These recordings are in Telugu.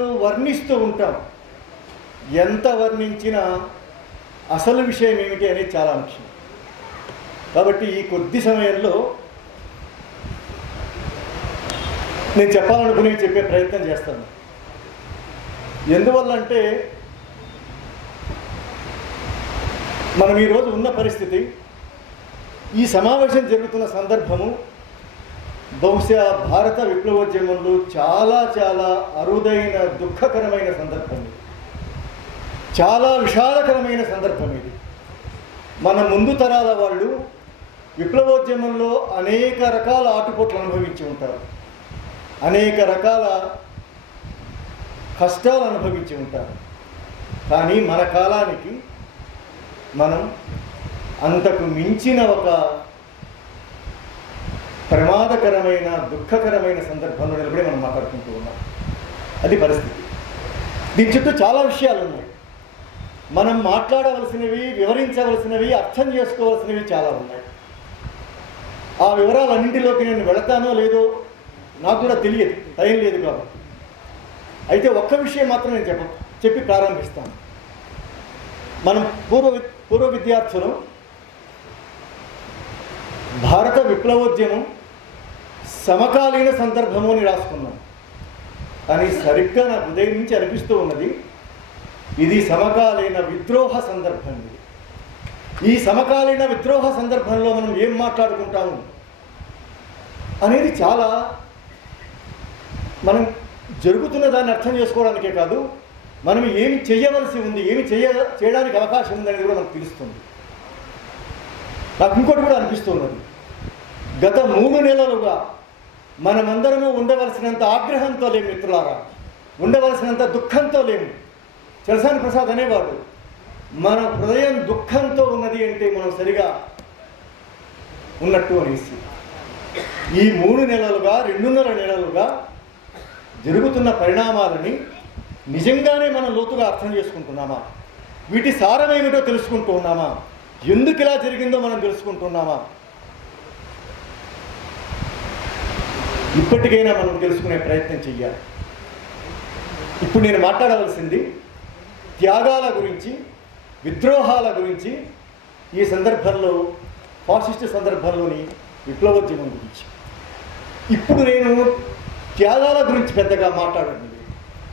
వర్ణిస్తూ ఉంటాం. ఎంత వర్ణించినా అసలు విషయం ఏమిటి అనేది చాలా ముఖ్యం. కాబట్టి ఈ కొద్ది సమయంలో నేను చెప్పే ప్రయత్నం చేస్తాను. ఎందువల్లంటే మనం ఈరోజు ఉన్న పరిస్థితి, ఈ సమావేశం జరుగుతున్న సందర్భము బహుశా భారత విప్లవోద్యమంలో చాలా చాలా అరుదైన దుఃఖకరమైన సందర్భం ఇది. చాలా విషాదకరమైన సందర్భం ఇది. మన ముందు తరాల వాళ్ళు విప్లవోద్యమంలో అనేక రకాల ఆటుపోట్లు అనుభవించి ఉంటారు, అనేక రకాల కష్టాలు అనుభవించి ఉంటారు. కానీ మన కాలానికి మనం అంతకు మించిన ఒక ప్రమాదకరమైన దుఃఖకరమైన సందర్భంలో నిలబడి మనం మాట్లాడుకుంటూ ఉన్నాం. అది పరిస్థితి. దీని చుట్టూ చాలా విషయాలు ఉన్నాయి. మనం మాట్లాడవలసినవి, వివరించవలసినవి, అర్థం చేసుకోవాల్సినవి చాలా ఉన్నాయి. ఆ వివరాలన్నింటిలోకి నేను వెళతానో లేదో నాకు కూడా తెలియదు, టైం లేదు కాబట్టి. అయితే ఒక్క విషయం మాత్రం నేను చెప్పి ప్రారంభిస్తాను. మనం పూర్వ విద్యార్థులు భారత విప్లవోద్యమం సమకాలీన సందర్భము అని రాసుకున్నాం. కానీ సరిగ్గా నాకు ఉదయం నుంచి అనిపిస్తూ ఉన్నది, ఇది సమకాలీన విద్రోహ సందర్భం. ఈ సమకాలీన విద్రోహ సందర్భంలో మనం ఏం మాట్లాడుకుంటాము అనేది చాలా మనం జరుగుతున్న దాన్ని అర్థం చేసుకోవడానికే కాదు, మనం ఏమి చేయవలసి ఉంది, ఏమి చేయడానికి అవకాశం ఉందనేది కూడా మనకు తెలుస్తుంది. నాకు ఇంకోటి కూడా అనిపిస్తున్నది, గత 3 నెలలుగా మనమందరము ఉండవలసినంత ఆగ్రహంతో లేము మిత్రులారా, ఉండవలసినంత దుఃఖంతో లేము. చలసాని ప్రసాద్ అనేవాడు, మన హృదయం దుఃఖంతో ఉన్నది అంటే మనం సరిగా ఉన్నట్టు అనేసి. ఈ 3 నెలలుగా 2.5 నెలలుగా జరుగుతున్న పరిణామాలని నిజంగానే మనం లోతుగా అర్థం చేసుకుంటున్నామా? వీటి సారమేమిటో తెలుసుకుంటూ ఉన్నామా? ఎందుకు ఇలా జరిగిందో మనం తెలుసుకుంటున్నామా? ఇప్పటికైనా మనం తెలుసుకునే ప్రయత్నం చెయ్యాలి. ఇప్పుడు నేను మాట్లాడవలసింది త్యాగాల గురించి, విద్రోహాల గురించి, ఈ సందర్భంలో ఫాసిస్ట్ సందర్భంలోని విప్లవోద్యమం గురించి. ఇప్పుడు నేను త్యాగాల గురించి పెద్దగా మాట్లాడండి.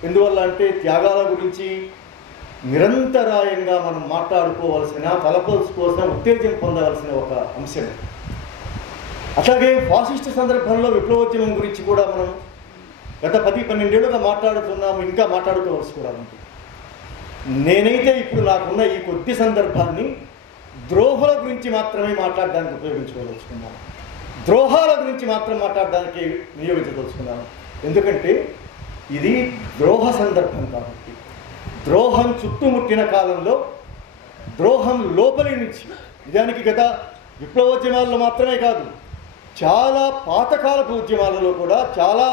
ఎందువల్ల అంటే త్యాగాల గురించి నిరంతరాయంగా మనం మాట్లాడుకోవాల్సిన, తలపోల్చుకోవాల్సిన, ఉత్తేజం పొందవలసిన ఒక అంశం. అట్లాగే ఫాసిస్ట్ సందర్భంలో విప్లవోద్యమం గురించి కూడా మనం గత 10-12 ఏళ్ళుగా మాట్లాడుతున్నాము, ఇంకా మాట్లాడుకోవాల్సి కూడా ఉంది. నేనైతే ఇప్పుడు నాకున్న ఈ కొద్ది సందర్భాన్ని ద్రోహుల గురించి మాత్రమే మాట్లాడడానికి ఉపయోగించుకోదలుచుకున్నాను. ద్రోహాల గురించి మాత్రం మాట్లాడడానికి వినియోగించదలుచుకున్నాను. ఎందుకంటే ఇది ద్రోహ సందర్భం కాబట్టి. ద్రోహం చుట్టుముట్టిన కాలంలో, ద్రోహం లోపలి నుంచి, నిజానికి గత విప్లవోద్యమాల్లో మాత్రమే కాదు, చాలా పాతకాలపు ఉద్యమాలలో కూడా, చాలా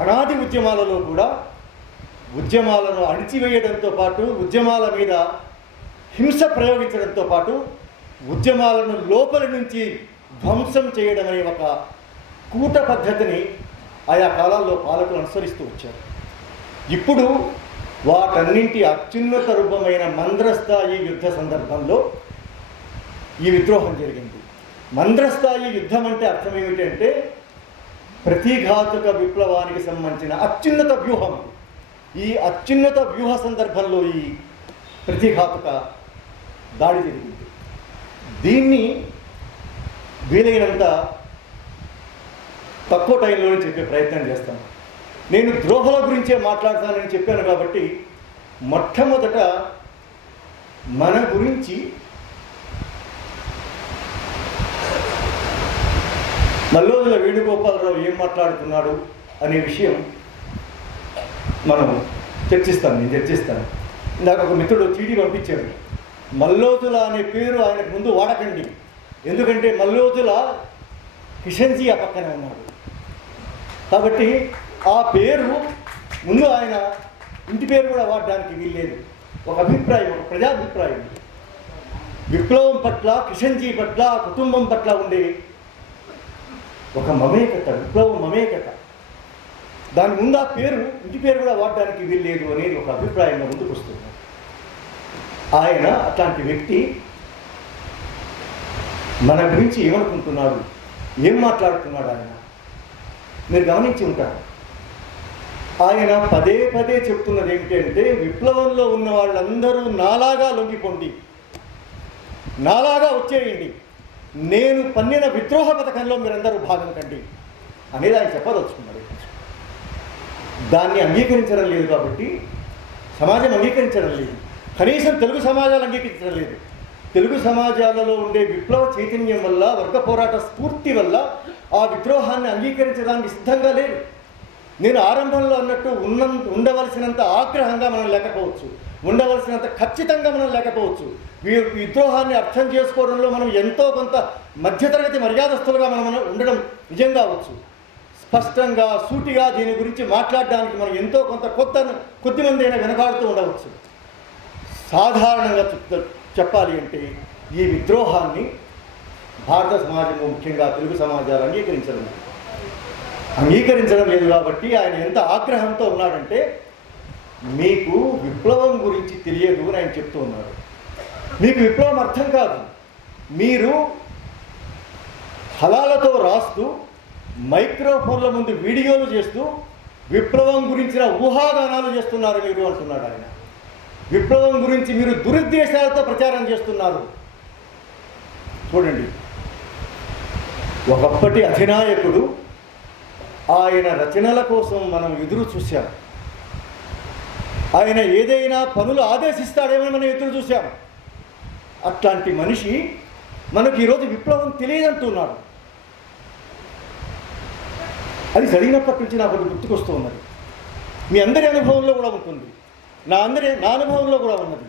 అనాది ఉద్యమాలలో కూడా ఉద్యమాలను అణిచివేయడంతో పాటు, ఉద్యమాల మీద హింస ప్రయోగించడంతో పాటు, ఉద్యమాలను లోపలి నుంచి ధ్వంసం చేయడం అనే ఒక కూట పద్ధతిని ఆయా కాలాల్లో పాలకులు అనుసరిస్తూ వచ్చారు. ఇప్పుడు వాటన్నింటి అత్యున్నత రూపమైన మంద్రస్థాయి యుద్ధ సందర్భంలో ఈ విద్రోహం జరిగింది. మంద్రస్థాయి యుద్ధం అంటే అర్థం ఏమిటంటే ప్రతిఘాతుక విప్లవానికి సంబంధించిన అత్యున్నత వ్యూహం. ఈ అత్యున్నత వ్యూహ సందర్భంలో ఈ ప్రతిఘాతుక దాడి జరిగింది. దీన్ని వీలైనంత తక్కువ టైంలోనే చెప్పే ప్రయత్నం చేస్తాను. నేను ద్రోహుల గురించే మాట్లాడతానని చెప్పాను కాబట్టి మొట్టమొదట మన గురించి మల్లోజుల వేణుగోపాలరావు ఏం మాట్లాడుతున్నాడు అనే విషయం మనం నేను చర్చిస్తాను. ఇందాక ఒక మిత్రుడు చీటీ పంపించాడు, మల్లోజుల అనే పేరు ఆయనకు ముందు వాడకండి, ఎందుకంటే మల్లోజుల కిషన్జీ ఆ పక్కనే ఉన్నాడు కాబట్టి ఆ పేరు ముందు ఆయన ఇంటి పేరు కూడా వాడడానికి వీల్లేదు. ఒక అభిప్రాయం, ఒక ప్రజాభిప్రాయం, విప్లవం పట్ల, కిషన్జీ పట్ల, కుటుంబం పట్ల ఉండే ఒక మమేకత, విప్లవం మమేకత. దాని ముందు ఆ పేరు, ఇంటి పేరు కూడా వాడడానికి వీల్లేదు అనేది ఒక అభిప్రాయంగా ముందుకు వస్తుంది. ఆయన అట్లాంటి వ్యక్తి మన గురించి ఏమనుకుంటున్నాడు, ఏం మాట్లాడుతున్నాడు ఆయన మీరు గమనించి ఉంటారు. ఆయన పదే పదే చెప్తున్నది ఏమిటంటే, విప్లవంలో ఉన్న వాళ్ళందరూ నాలాగా లొంగిపోండి, నాలాగా వచ్చేయండి, నేను పన్నిన విద్రోహ పథకంలో మీరందరూ భాగం కండి అనేది ఆయన చెప్పదలుచుకున్నాడు. దాన్ని అంగీకరించడం లేదు కాబట్టి సమాజం అంగీకరించడం లేదు. కనీసం తెలుగు సమాజాలు అంగీకరించడం లేదు. తెలుగు సమాజాలలో ఉండే విప్లవ చైతన్యం వల్ల, వర్గ పోరాట స్ఫూర్తి వల్ల ఆ విద్రోహాన్ని అంగీకరించడానికి సిద్ధంగా లేదు. నేను ఆరంభంలో అన్నట్టు ఉండవలసినంత ఆగ్రహంగా మనం లేకపోవచ్చు, ఉండవలసినంత ఖచ్చితంగా మనం లేకపోవచ్చు. విద్రోహాన్ని అర్థం చేసుకోవడంలో మనం ఎంతో కొంత మధ్యతరగతి మర్యాదస్తులుగా మనం ఉండడం నిజం కావచ్చు. స్పష్టంగా సూటిగా దీని గురించి మాట్లాడడానికి మనం ఎంతో కొంత కొద్దిమంది అయినా వెనకాడుతూ ఉండవచ్చు. సాధారణంగా చెప్పాలి అంటే ఈ విద్రోహాన్ని భారత సమాజంలో ముఖ్యంగా తెలుగు సమాజాలు అంగీకరించడం లేదు కాబట్టి ఆయన ఎంత ఆగ్రహంతో ఉన్నాడంటే, మీకు విప్లవం గురించి తెలియదు అని ఆయన చెప్తూ ఉన్నాడు. మీకు విప్లవం అర్థం కాదు. మీరు ఫలాలతో రాస్తూ మైక్రోఫోన్ల ముందు వీడియోలు చేస్తూ విప్లవం గురించిన ఊహాగానాలు చేస్తున్నారు మీరు అంటున్నాడు ఆయన. విప్లవం గురించి మీరు దురుద్దేశాలతో ప్రచారం చేస్తున్నారు. చూడండి, ఒకప్పటి అధినాయకుడు, ఆయన రచనల కోసం మనం ఎదురు చూశాం. ఆయన ఏదైనా పనులు ఆదేశిస్తాడేమో మనం ఎదురు చూశాం. అట్లాంటి మనిషి మనకు ఈరోజు విప్లవం తెలియదంటున్నాడు. అది జరిగినప్పటి నుంచి నాకు ఒకటి గుర్తుకొస్తూ ఉన్నది. మీ అందరి అనుభవంలో కూడా ఉంటుంది, నా అనుభవంలో కూడా ఉన్నది.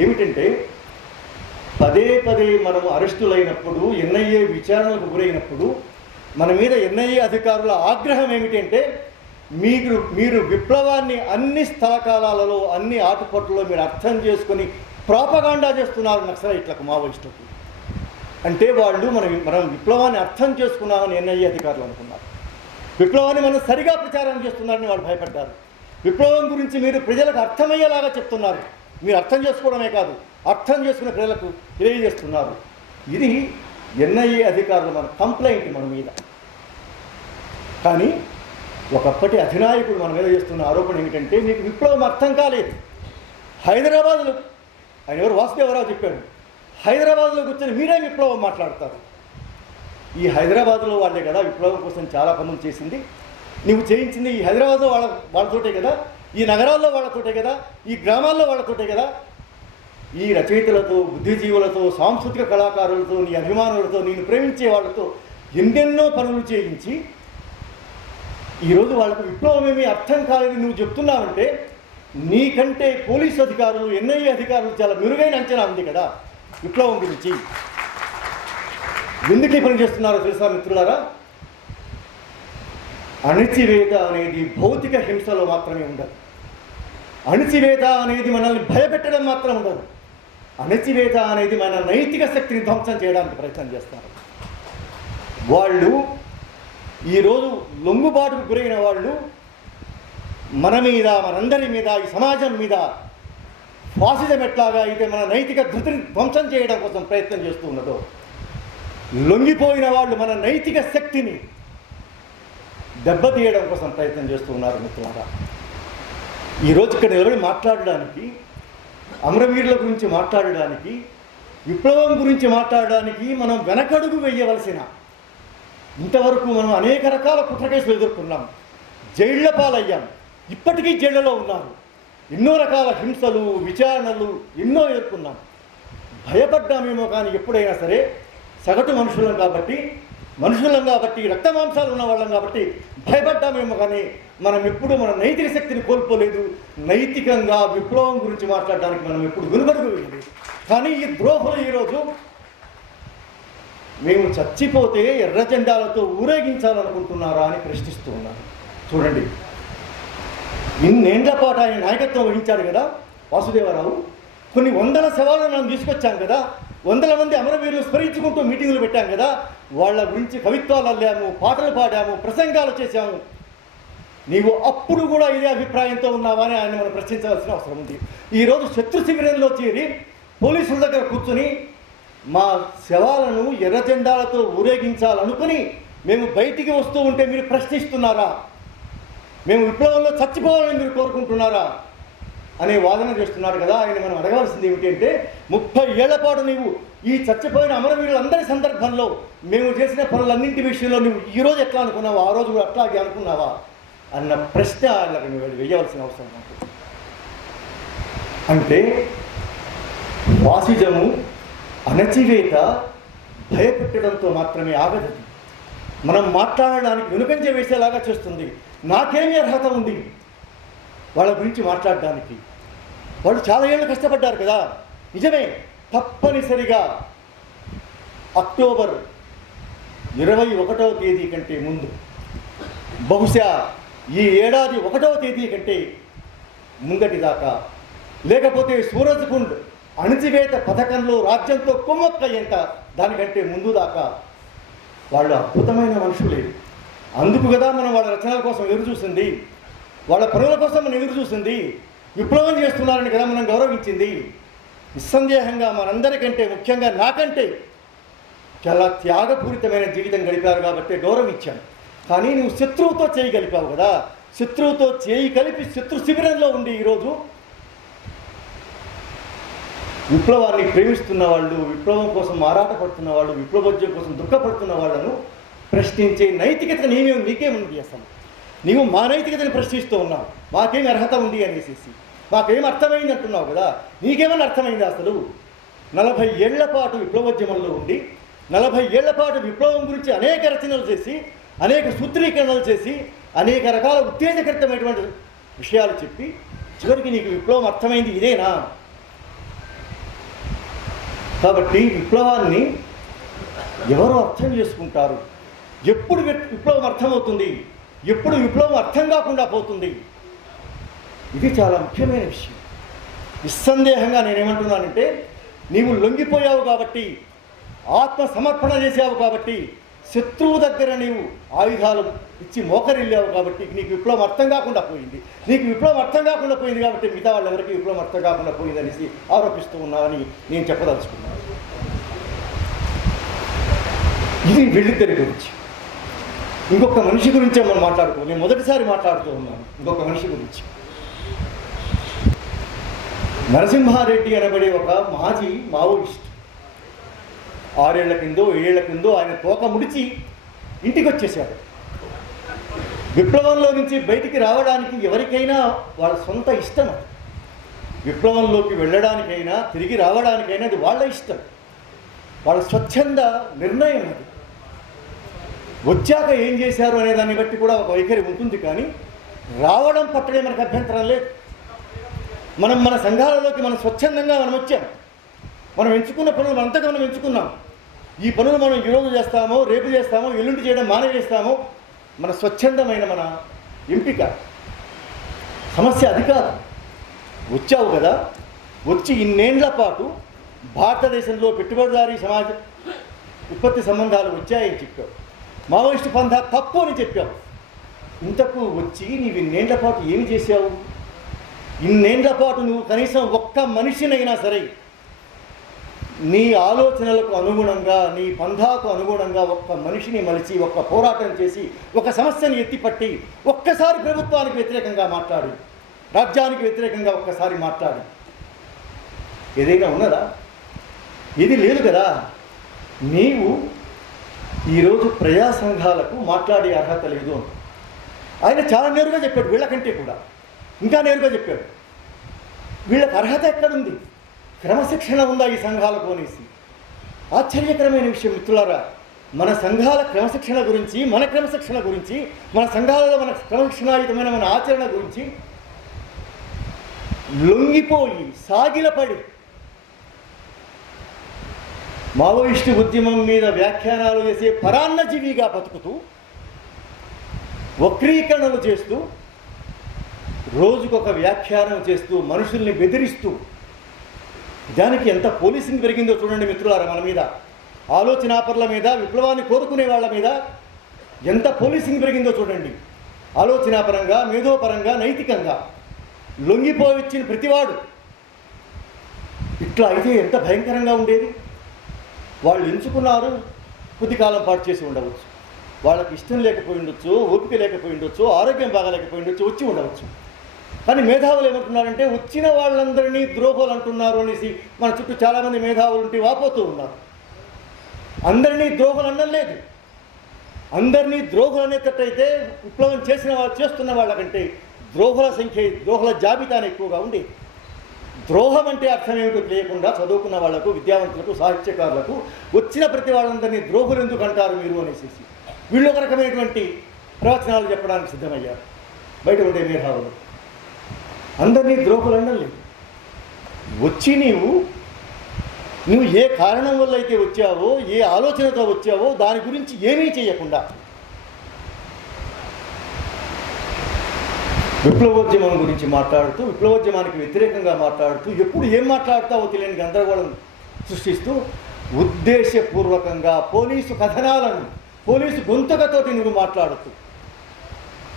ఏమిటంటే, పదే పదే మనము అరెస్టులైనప్పుడు, ఎన్ఐఏ విచారణకు గురైనప్పుడు మన మీద ఎన్ఐఏ అధికారుల ఆగ్రహం ఏమిటంటే, మీరు విప్లవాన్ని అన్ని స్థలకాలలో, అన్ని ఆటుపట్టులో మీరు అర్థం చేసుకొని ప్రాపగాండా చేస్తున్నారు నక్సలైట్లకు, మావోయిస్టులకు. అంటే వాళ్ళు మనం విప్లవాన్ని అర్థం చేసుకున్నామని ఎన్ఐఏ అధికారులు అనుకున్నారు. విప్లవాన్ని మనం సరిగా ప్రచారం చేస్తున్నారని వాళ్ళు భయపడ్డారు. విప్లవం గురించి మీరు ప్రజలకు అర్థమయ్యేలాగా చెప్తున్నారు. మీరు అర్థం చేసుకోవడమే కాదు, అర్థం చేసుకునే ప్రజలకు తెలియజేస్తున్నారు. ఇది ఎన్ఐఏ అధికారులు మన కంప్లైంట్ మన మీద. కానీ ఒకప్పటి అధినాయకుడు మన మీద చేస్తున్న ఆరోపణ ఏమిటంటే, మీకు విప్లవం అర్థం కాలేదు. హైదరాబాద్లో ఆయన ఎవరు, వాసుదేవరావు చెప్పాడు, హైదరాబాద్లో కూర్చొని మీరే విప్లవం మాట్లాడతారు. ఈ హైదరాబాద్లో వాళ్ళే కదా విప్లవం కోసం చాలా పనులు చేసింది. నువ్వు చేయించింది ఈ హైదరాబాద్లో వాళ్ళతోటే కదా, ఈ నగరాల్లో వాళ్ళతోటే కదా, ఈ గ్రామాల్లో వాళ్ళతోటే కదా. ఈ రచయితలతో, బుద్ధిజీవులతో, సాంస్కృతిక కళాకారులతో, నీ అభిమానులతో, నేను ప్రేమించే వాళ్ళతో ఎన్నెన్నో పనులు చేయించి ఈరోజు వాళ్ళకు విప్లవం ఏమీ అర్థం కాలేదు నువ్వు చెప్తున్నావంటే, నీకంటే పోలీసు అధికారులు, ఎన్ఐఏ అధికారులు చాలా మెరుగైన అంచనా ఉంది కదా విప్లవం గురించి. ఎందుకు ఈ పని చేస్తున్నారో తెలుసా మిత్రులారా? అణిచివేత అనేది భౌతిక హింసలో మాత్రమే ఉండదు. అణిచివేత అనేది మనల్ని భయపెట్టడం మాత్రం ఉండదు. అణిచివేత అనేది మన నైతిక శక్తిని ధ్వంసం చేయడానికి ప్రయత్నం చేస్తారు. వాళ్ళు ఈరోజు లొంగుబాటుకు గురైన వాళ్ళు మన మీద, మనందరి మీద, ఈ సమాజం మీద ఫాసిజం ఎట్లాగా అయితే మన నైతిక ధృతిని ధ్వంసం చేయడం కోసం ప్రయత్నం చేస్తూ ఉన్నదో, లొంగిపోయిన వాళ్ళు మన నైతిక శక్తిని దెబ్బతీయడం కోసం ప్రయత్నం చేస్తూ ఉన్నారు మిత్రులారా. ఈరోజు ఇక్కడ నిలబడి మాట్లాడడానికి, అమరవీరుల గురించి మాట్లాడడానికి, విప్లవం గురించి మాట్లాడడానికి మనం వెనకడుగు వేయవలసిన, ఇంతవరకు మనం అనేక రకాల కుట్ర కేసులు ఎదుర్కొన్నాం, జైళ్ల పాలయ్యాం, ఇప్పటికీ జైళ్లలో ఉన్నారు, ఎన్నో రకాల హింసలు, విచారణలు ఎన్నో ఎదుర్కొన్నాం. భయపడ్డామేమో కానీ ఎప్పుడైనా సరే సగటు మనుషులం కాబట్టి రక్త మాంసాలు ఉన్న వాళ్ళం కాబట్టి భయపడ్డామేమో కానీ మనం ఎప్పుడు మన నైతిక శక్తిని కోల్పోలేదు. నైతికంగా విప్లవం గురించి మాట్లాడడానికి మనం ఎప్పుడు వెనుకడుగు వేయలేదు. కానీ ఈ ద్రోహులు ఈరోజు మేము చచ్చిపోతే ఎర్ర జెండాలతో ఊరేగించాలనుకుంటున్నారా అని ప్రశ్నిస్తూ ఉన్నారు. చూడండి, ఇన్నేళ్ల పాటు ఆయన నాయకత్వం వహించాడు కదా వాసుదేవరావు. కొన్ని వందల శవాలను మనం తీసుకొచ్చాం కదా, వందల మంది అమరవీరులు స్మరించుకుంటూ మీటింగులు పెట్టాం కదా, వాళ్ళ గురించి కవిత్వాలు అల్లాము, పాటలు పాడాము, ప్రసంగాలు చేశాము. నీవు అప్పుడు కూడా ఇదే అభిప్రాయంతో ఉన్నావా అని ఆయన మనం ప్రశ్నించవలసిన అవసరం ఉంది. ఈరోజు శత్రు శిబిరంలో చేరి పోలీసుల దగ్గర కూర్చొని మా శవాలను ఎర్ర జెండాలతో ఊరేగించాలనుకుని మేము బయటికి వస్తూ ఉంటే మీరు ప్రశ్నిస్తున్నారా? మేము విప్లవంలో చచ్చిపోవాలని మీరు కోరుకుంటున్నారా అనే వాదన చేస్తున్నాడు కదా. ఆయన మనం అడగాల్సింది ఏమిటంటే 30 ఏళ్ల పాటు నీవు ఈ చచ్చిపోయిన అమరవీరులందరి సందర్భంలో మేము చేసిన పనులన్నింటి విషయంలో నువ్వు ఈరోజు ఎట్లా అనుకున్నావా, ఆ రోజు కూడా అట్లాగే అనుకున్నావా అన్న ప్రశ్న వాళ్ళకి నువ్వు వేయవలసిన అవసరం ఉంటుంది. అంటే ఫాసిజము, అణచివేత భయపెట్టడంతో మాత్రమే ఆగదు. మనం మాట్లాడడానికి వెనుకంజ వేసేలాగా చేస్తుంది. నాకేమీ అర్హత ఉంది వాళ్ళ గురించి మాట్లాడడానికి? వాళ్ళు చాలా ఏళ్ళు కష్టపడ్డారు కదా. నిజమే, తప్పనిసరిగా అక్టోబర్ 21వ తేదీ కంటే ముందు, బహుశా ఈ ఏడాది 1వ తేదీ కంటే ముంగటి దాకా, లేకపోతే సూరజ్కుండ్ అణచివేత పథకంలో రాజ్యంతో కుమ్మక్కయ్యేంత దానికంటే ముందు దాకా వాళ్ళు అద్భుతమైన మనుషులే. అందుకు కదా మనం వాళ్ళ రచనల కోసం ఎదురు చూసింది, వాళ్ళ పనుల కోసం మనం ఎదురు చూసింది. విప్లవం చేస్తున్నారని కదా మనం గౌరవించింది. నిస్సందేహంగా మనందరికంటే, ముఖ్యంగా నాకంటే చాలా త్యాగపూరితమైన జీవితం గడిపారు కాబట్టి గౌరవించాను. కానీ నువ్వు శత్రువుతో చేయి కలిపావు కదా. శత్రువుతో చేయి కలిపి శత్రు శిబిరంలో ఉండి ఈరోజు విప్లవాన్ని ప్రేమిస్తున్న వాళ్ళు, విప్లవం కోసం ఆరాటపడుతున్న వాళ్ళు, విప్లవోద్యమం కోసం దుఃఖపడుతున్న వాళ్ళను ప్రశ్నించే నైతికత నీకేముంది అసలు? నీవు మా నైతికతని ప్రశ్నిస్తూ ఉన్నావు. మాకేం అర్హత ఉంది అనేసి, మాకేం అర్థమైంది అంటున్నావు కదా. నీకేమన్నా అర్థమైంది అసలు? 40 ఏళ్ల పాటు విప్లవోద్యమంలో ఉండి 40 ఏళ్ల పాటు విప్లవం గురించి అనేక రచనలు చేసి, అనేక సూత్రీకరణలు చేసి, అనేక రకాల ఉత్తేజకరితమైనటువంటి విషయాలు చెప్పి చివరికి నీకు విప్లవం అర్థమైంది ఇదేనా? కాబట్టి విప్లవాన్ని ఎవరు అర్థం చేసుకుంటారు? ఎప్పుడు విప్లవం అర్థమవుతుంది? ఎప్పుడు విప్లవం అర్థం కాకుండా పోతుంది? ఇది చాలా ముఖ్యమైన విషయం. నిస్సందేహంగా నేనేమంటున్నానంటే, నీవు లొంగిపోయావు కాబట్టి, ఆత్మ సమర్పణ చేసావు కాబట్టి, శత్రువు దగ్గర నీవు ఆయుధాలు ఇచ్చి మోకరిల్లావు కాబట్టి నీకు విప్లవం అర్థం కాకుండా పోయింది. నీకు విప్లవం అర్థం కాకుండా పోయింది కాబట్టి మిగతా వాళ్ళెవరికి విప్లవం అర్థం కాకుండా పోయిందనేసి ఆరోపిస్తూ ఉన్నావని నేను చెప్పదలుచుకున్నాను. ఇది వెళ్ళిద్దరి గురించి. ఇంకొక మనిషి గురించే మనం మాట్లాడుకో. నేను మొదటిసారి మాట్లాడుతూ ఉన్నాను ఇంకొక మనిషి గురించి. నరసింహారెడ్డి అనబడే ఒక మాజీ మావోయిస్ట్ 6 ఏళ్ల కిందో 7 ఏళ్ల కిందో ఆయన తోక ముడిచి ఇంటికి వచ్చేసాడు. విప్లవంలో నుంచి బయటికి రావడానికి ఎవరికైనా వాళ్ళ సొంత ఇష్టం. విప్లవంలోకి వెళ్ళడానికైనా తిరిగి రావడానికైనా అది వాళ్ళ ఇష్టం, వాళ్ళ స్వచ్ఛంద నిర్ణయం. అది వచ్చాక ఏం చేశారు అనే దాన్ని బట్టి కూడా ఒక వైఖరి ఉంటుంది. కానీ రావడం పట్టడే మనకు అభ్యంతరం లేదు. మన సంఘాలలోకి మనం స్వచ్ఛందంగా మనం వచ్చాం. మనం ఎంచుకున్న పనులు మనంతగా మనం ఎంచుకున్నాం. ఈ పనులు మనం ఈరోజు చేస్తామో, రేపు చేస్తామో, ఎల్లుండి చేయడం మానేస్తామో, మన స్వచ్ఛందమైన మన ఎంపిక. సమస్య అది కాదు. వచ్చావు కదా, వచ్చి ఇన్నేళ్ల పాటు భారతదేశంలో పెట్టుబడిదారీ సమాజ ఉత్పత్తి సంబంధాలు వచ్చాయని చెప్పావు. మావోయిస్టు పంథా తప్పు అని చెప్పావు. ఇంతకు వచ్చి నీవు ఇన్నేళ్ల పాటు ఏమి చేశావు? ఇన్నేళ్ల పాటు నువ్వు కనీసం ఒక్క మనిషినైనా సరే నీ ఆలోచనలకు అనుగుణంగా, నీ పంథాకు అనుగుణంగా ఒక్క మనిషిని మలిచి, ఒక్క పోరాటం చేసి, ఒక సమస్యని ఎత్తిపట్టి, ఒక్కసారి ప్రభుత్వానికి వ్యతిరేకంగా మాట్లాడి, రాజ్యానికి వ్యతిరేకంగా ఒక్కసారి మాట్లాడి ఏదైనా ఉన్నదా? ఇది లేదు కదా. నీవు ఈరోజు ప్రజా సంఘాలకు మాట్లాడే అర్హత లేదు. ఆయన చాలా నేరుగా చెప్పాడు, వీళ్ళకంటే కూడా ఇంకా నేరుగా చెప్పాడు. వీళ్ళకి అర్హత ఎక్కడుంది? క్రమశిక్షణ ఉందా ఈ సంఘాలకు అనేసి? ఆశ్చర్యకరమైన విషయం మిత్రులారా. మన సంఘాల క్రమశిక్షణ గురించి, మన క్రమశిక్షణ గురించి, మన సంఘాలలో మన క్రమశిక్షణాయుతమైన మన ఆచరణ గురించి లొంగిపోయి సాగిలపడి మావోయిస్టు ఉద్యమం మీద వ్యాఖ్యానాలు చేసే పరాన్నజీవిగా బతుకుతూ, వక్రీకరణలు చేస్తూ, రోజుకొక వ్యాఖ్యానం చేస్తూ, మనుషుల్ని బెదిరిస్తూ, దానికి ఎంత పోలీసింగ్ పెరిగిందో చూడండి మిత్రులారా. మన మీద, ఆలోచనాపరుల మీద, విప్లవాన్ని కోరుకునే వాళ్ళ మీద ఎంత పోలీసింగ్ పెరిగిందో చూడండి. ఆలోచనాపరంగా, మేధోపరంగా, నైతికంగా లొంగిపోయి వచ్చిన ప్రతివాడు. ఇట్లా అయితే ఎంత భయంకరంగా ఉండేది. వాళ్ళు ఎంచుకున్నారు, కొద్ది కాలం పాటు చేసి ఉండవచ్చు, వాళ్ళకి ఇష్టం లేకపోయి ఉండొచ్చు, ఓపిక లేకపోయి ఉండొచ్చు, ఆరోగ్యం బాగాలేకపోయి ఉండొచ్చు, వచ్చి ఉండవచ్చు. కానీ మేధావులు ఏమంటున్నారంటే వచ్చిన వాళ్ళందరినీ ద్రోహులు అంటున్నారు అనేసి మన చుట్టూ చాలామంది మేధావులు ఉంటే వాపోతూ ఉన్నారు. అందరినీ ద్రోహులు అనలేదు. అందరినీ ద్రోహులు అనేటట్టయితే విప్లవం చేస్తున్న వాళ్ళకంటే ద్రోహుల సంఖ్య, ద్రోహుల జాబితానే ఎక్కువగా ఉంది. ద్రోహం అంటే అర్థం ఏమిటో తెలియకుండా చదువుకున్న వాళ్లకు, విద్యావంతులకు, సాహిత్యకారులకు వచ్చిన ప్రతి వాళ్ళందరినీ ద్రోహులు ఎందుకు అంటారు మీరు అనేసి వీళ్ళు ఒక రకమైనటువంటి ప్రవచనాలు చెప్పడానికి సిద్ధమయ్యారు బయట ఉండే మేధావులు. అందరినీ ద్రోహులు అనలేదు. వచ్చి నువ్వు ఏ కారణం వల్ల అయితే వచ్చావో, ఏ ఆలోచనతో వచ్చావో దాని గురించి ఏమీ చేయకుండా విప్లవోద్యమం గురించి మాట్లాడుతూ, విప్లవోద్యమానికి వ్యతిరేకంగా మాట్లాడుతూ, ఎప్పుడు ఏం మాట్లాడతావో తెలియని గందరగోళం సృష్టిస్తూ ఉద్దేశపూర్వకంగా పోలీసు కథనాలను, పోలీసు గొంతుకతోటి నువ్వు మాట్లాడుతూ,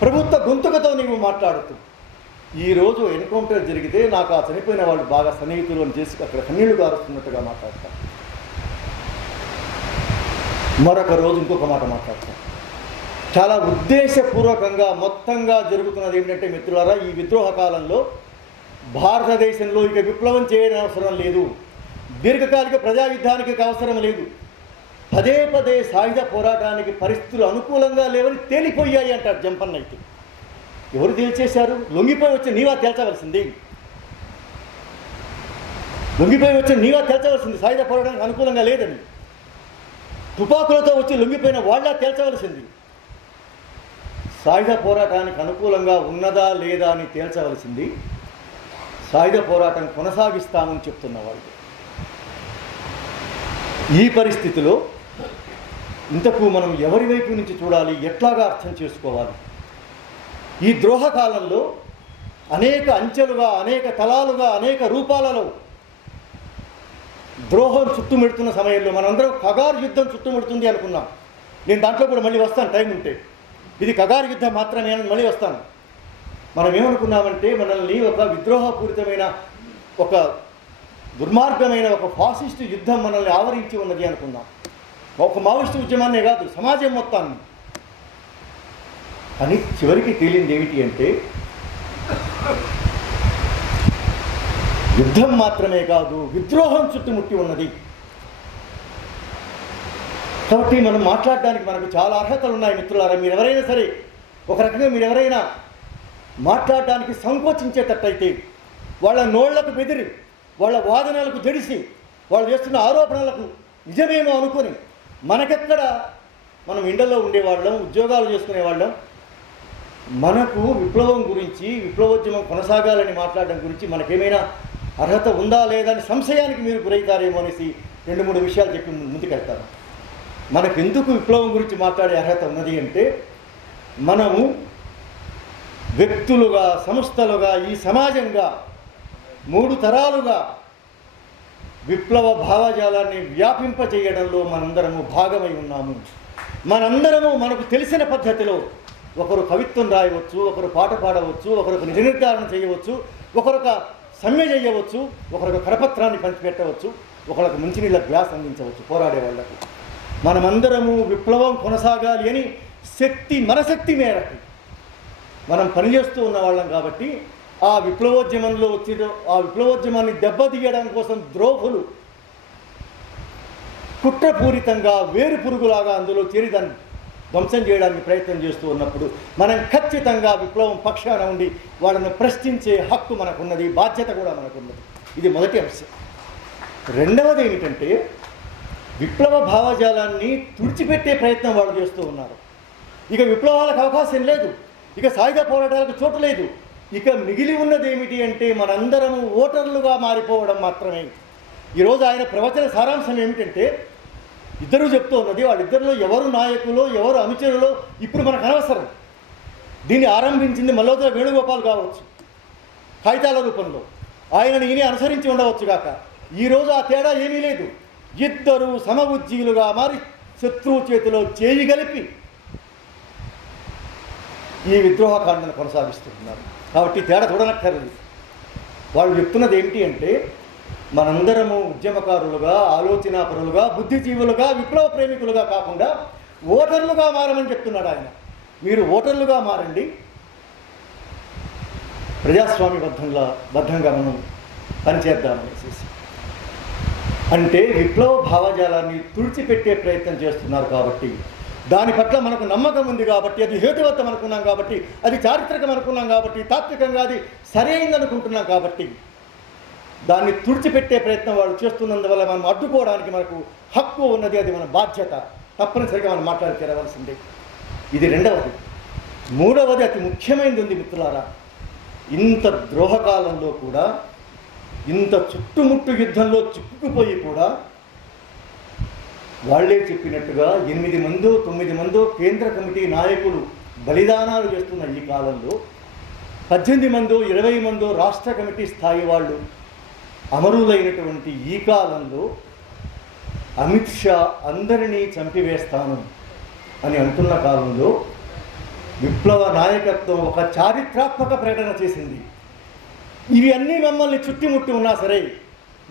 ప్రభుత్వ గొంతుకతో నువ్వు మాట్లాడుతూ, ఈరోజు ఎన్కౌంటర్ జరిగితే నాకు ఆ చనిపోయిన వాళ్ళు బాగా సన్నిహితులు అని చేసి అక్కడ కన్నీళ్లు గారుస్తున్నట్టుగా మాట్లాడతాను. మరొక రోజు ఇంకొక మాట మాట్లాడతాను. చాలా ఉద్దేశపూర్వకంగా మొత్తంగా జరుగుతున్నది ఏంటంటే మిత్రులారా, ఈ విద్రోహ కాలంలో భారతదేశంలో ఇక విప్లవం చేయడం అవసరం లేదు, దీర్ఘకాలిక ప్రజాయుద్ధానికి అవసరం లేదు, పదే పదే సాయుధ పోరాటానికి పరిస్థితులు అనుకూలంగా లేవని తేలిపోయాయి అంటారు జంపన్న. అయితే ఎవరు తేల్చేశారు? లొంగిపోయి వచ్చి నీవా తేల్చవలసింది, లొంగిపోయి వచ్చి నీవా తేల్చవలసింది సాయుధ పోరాటానికి అనుకూలంగా లేదని. తుపాకులతో వచ్చి లొంగిపోయిన వాళ్ళ తేల్చవలసింది. సాయుధ పోరాటానికి అనుకూలంగా ఉన్నదా లేదా అని తేల్చవలసింది సాయుధ పోరాటం కొనసాగిస్తామని చెప్తున్న వాళ్ళు. ఈ పరిస్థితిలో ఇంతకు మనం ఎవరి వైపు నుంచి చూడాలి, ఎట్లాగా అర్థం చేసుకోవాలి? ఈ ద్రోహ కాలంలో అనేక అంచెలుగా, అనేక తలాలుగా, అనేక రూపాలలో ద్రోహం చుట్టుముడుతున్న సమయంలో మనందరం కగారు యుద్ధం చుట్టుముడుతుంది అనుకున్నాం. నేను దాంట్లో కూడా మళ్ళీ వస్తాను, టైం ఉంటే. ఇది కగారు యుద్ధం మాత్రమే అని మళ్ళీ వస్తాను. మనం ఏమనుకున్నామంటే మనల్ని ఒక విద్రోహపూరితమైన, ఒక దుర్మార్గమైన, ఒక ఫాసిస్టు యుద్ధం మనల్ని ఆవరించి ఉన్నది అనుకున్నాం. ఒక మావోయిస్టు ఉద్యమాన్నే కాదు, సమాజం మొత్తాన్ని. అని చివరికి తేలింది ఏమిటి అంటే యుద్ధం మాత్రమే కాదు, విద్రోహం చుట్టుముట్టి ఉన్నది. కాబట్టి మనం మాట్లాడడానికి మనకు చాలా అర్హతలు ఉన్నాయి మిత్రులారా. మీరెవరైనా సరే ఒక రకంగా మీరెవరైనా మాట్లాడడానికి సంకోచించేటట్టయితే, వాళ్ళ నోళ్లకు బెదిరి, వాళ్ళ వాదనలకు జడిసి, వాళ్ళు చేస్తున్న ఆరోపణలకు నిజమేమో అనుకొని, మనకెక్కడ మనం ఇండల్లో ఉండేవాళ్ళం, ఉద్యోగాలు చేసుకునేవాళ్ళం, మనకు విప్లవం గురించి, విప్లవోద్యమం కొనసాగాలని మాట్లాడడం గురించి మనకేమైనా అర్హత ఉందా లేదా అని సంశయానికి మీరు గురవుతారేమో అనేసి 2-3 విషయాలు చెప్పి ముందుకెళ్తాను. మనకెందుకు విప్లవం గురించి మాట్లాడే అర్హత ఉన్నది అంటే, మనము వ్యక్తులుగా, సంస్థలుగా, ఈ సమాజంగా 3 తరాలుగా విప్లవ భావజాలాన్ని వ్యాపింపజేయడంలో మనందరము భాగమై ఉన్నాము. మనందరము మనకు తెలిసిన పద్ధతిలో ఒకరు కవిత్వం రాయవచ్చు, ఒకరు పాట పాడవచ్చు, ఒకరికి నిజ నిర్ధారణ చేయవచ్చు, ఒకరొక సమ్మె చేయవచ్చు, ఒకరికి కరపత్రాన్ని పంచిపెట్టవచ్చు, ఒకరికి మంచినీళ్ళ గ్లాస్ అందించవచ్చు పోరాడే వాళ్లకు. మనమందరము విప్లవం కొనసాగాలి అని మన శక్తి మేరకు మనం పనిచేస్తూ ఉన్న వాళ్ళం. కాబట్టి ఆ విప్లవోద్యమంలో ఆ విప్లవోద్యమాన్ని దెబ్బతీయడం కోసం ద్రోహులు కుట్రపూరితంగా వేరు పురుగులాగా అందులో చేరి దాన్ని ధ్వంసం చేయడానికి ప్రయత్నం చేస్తూ ఉన్నప్పుడు మనం ఖచ్చితంగా విప్లవం పక్షాన ఉండి వాళ్ళను ప్రశ్నించే హక్కు మనకున్నది, బాధ్యత కూడా మనకున్నది. ఇది మొదటి అంశం. రెండవది ఏమిటంటే, విప్లవ భావజాలాన్ని తుడిచిపెట్టే ప్రయత్నం వాళ్ళు చేస్తూ ఉన్నారు. ఇక విప్లవాలకు అవకాశం లేదు, ఇక సాయుధ పోరాటాలకు చోటు లేదు. ఇక మిగిలి ఉన్నది ఏమిటి అంటే మనందరము ఓటర్లుగా మారిపోవడం మాత్రమే. ఈరోజు ఆయన ప్రవచన సారాంశం ఏమిటంటే, ఇద్దరు చెప్తూ ఉన్నది, వాళ్ళిద్దరిలో ఎవరు నాయకులో, ఎవరు అనుచరులో ఇప్పుడు మనకు అనవసరం. దీన్ని ఆరంభించింది మల్లోదర వేణుగోపాల్ కావచ్చు, కాగితాల రూపంలో. ఆయనని ఈయన అనుసరించి ఉండవచ్చు కాక. ఈరోజు ఆ తేడా ఏమీ లేదు. ఇద్దరు సమబుజ్జీలుగా మారి శత్రువు చేతిలో చేయి కలిపి ఈ విద్రోహకాండను కొనసాగిస్తున్నారు. కాబట్టి తేడా చూడనక్కర్లేదు. వాళ్ళు చెప్తున్నది ఏమిటి అంటే, మనందరము ఉద్యమకారులుగా, ఆలోచనాపరులుగా, బుద్ధిజీవులుగా, విప్లవ ప్రేమికులుగా కాకుండా ఓటర్లుగా మారమని చెప్తున్నాడు ఆయన. మీరు ఓటర్లుగా మారండి, ప్రజాస్వామ్యబద్ధంగా మనం పనిచేద్దామనేసి. అంటే విప్లవ భావజాలాన్ని తుడిచిపెట్టే ప్రయత్నం చేస్తున్నారు. కాబట్టి దాని పట్ల మనకు నమ్మకం ఉంది, కాబట్టి అది హేతువత్తం అనుకున్నాం, కాబట్టి అది చారిత్రకం అనుకున్నాం, కాబట్టి తాత్వికంగా అది సరైందనుకుంటున్నాం, కాబట్టి దాన్ని తుడిచిపెట్టే ప్రయత్నం వాళ్ళు చేస్తున్నందువల్ల మనం అడ్డుకోవడానికి మనకు హక్కు ఉన్నది. అది మన బాధ్యత. తప్పనిసరిగా మనం మాట్లాడి తీరవలసిందే. ఇది రెండవది. మూడవది అతి ముఖ్యమైనది ఉంది మిత్రులారా. ఇంత ద్రోహకాలంలో కూడా, ఇంత చుట్టుముట్టు యుద్ధంలో చిక్కుకుపోయి కూడా వాళ్లే చెప్పినట్టుగా 8 మందో 9 మందో కేంద్ర కమిటీ నాయకులు బలిదానాలు చేస్తున్న ఈ కాలంలో 18 మందో 20 మందో రాష్ట్ర కమిటీ స్థాయి వాళ్ళు అమరులైనటువంటి ఈ కాలంలో అమిత్ షా అందరినీ చంపివేస్తాను అని అంటున్న కాలంలో విప్లవ నాయకత్వం ఒక చారిత్రాత్మక ప్రకటన చేసింది. ఇవి అన్నీ మమ్మల్ని చుట్టుముట్టి ఉన్నా సరే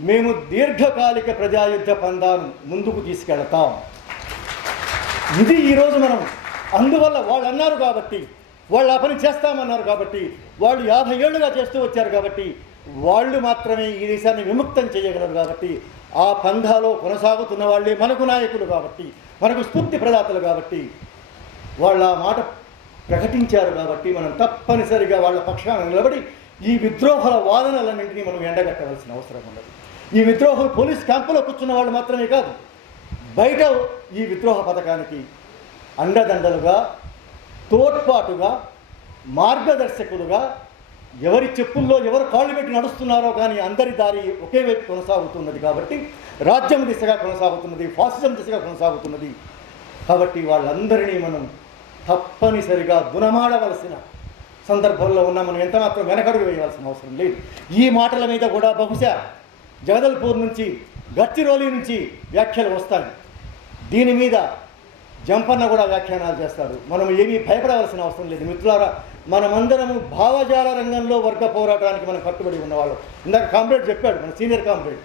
మేము దీర్ఘకాలిక ప్రజాయుద్ధ పందాను ముందుకు తీసుకెళ్తాం. ఇది ఈరోజు మనం. అందువల్ల వాళ్ళు అన్నారు కాబట్టి, వాళ్ళు ఆ పని చేస్తామన్నారు కాబట్టి, వాళ్ళు 50 ఏళ్లుగా చేస్తూ వచ్చారు కాబట్టి, వాళ్ళు మాత్రమే ఈ దేశాన్ని విముక్తం చేయగలరు. కాబట్టి ఆ పంధాలో కొనసాగుతున్న వాళ్ళే మనకు నాయకులు, కాబట్టి మనకు స్ఫూర్తి ప్రదాతలు, కాబట్టి వాళ్ళు ఆ మాట ప్రకటించారు. కాబట్టి మనం తప్పనిసరిగా వాళ్ళ పక్షాన నిలబడి ఈ విద్రోహుల వాదనలన్నింటినీ మనం ఎండగట్టవలసిన అవసరం ఉన్నది. ఈ విద్రోహులు పోలీస్ క్యాంపులో కూర్చున్న వాళ్ళు మాత్రమే కాదు, బయట ఈ విద్రోహ పథకానికి అండదండలుగా, తోడ్పాటుగా, మార్గదర్శకులుగా, ఎవరి చెప్పుల్లో ఎవరు కాళ్ళు పెట్టి నడుస్తున్నారో కానీ అందరి దారి ఒకే వైపు కొనసాగుతున్నది. కాబట్టి రాజ్యం దిశగా కొనసాగుతున్నది, ఫాసిజం దిశగా కొనసాగుతున్నది. కాబట్టి వాళ్ళందరినీ మనం తప్పనిసరిగా దునమాడవలసిన సందర్భంలో ఉన్న మనం ఎంత మాత్రం వెనకడుగు వేయవలసిన అవసరం లేదు. ఈ మాటల మీద కూడా బహుశా జగదల్పూర్ నుంచి, గచ్చిరోలి నుంచి వ్యాఖ్యలు వస్తాయి. దీని మీద జంపన్న కూడా వ్యాఖ్యానాలు చేస్తాడు. మనం ఏమీ భయపడవలసిన అవసరం లేదు మిత్రులారా. మనమందరము భావజాల రంగంలో వర్గ పోరాటానికి మనం కట్టుబడి ఉన్నవాళ్ళం. ఇందాక కామ్రేడ్ చెప్పాడు, మన సీనియర్ కామ్రేడ్,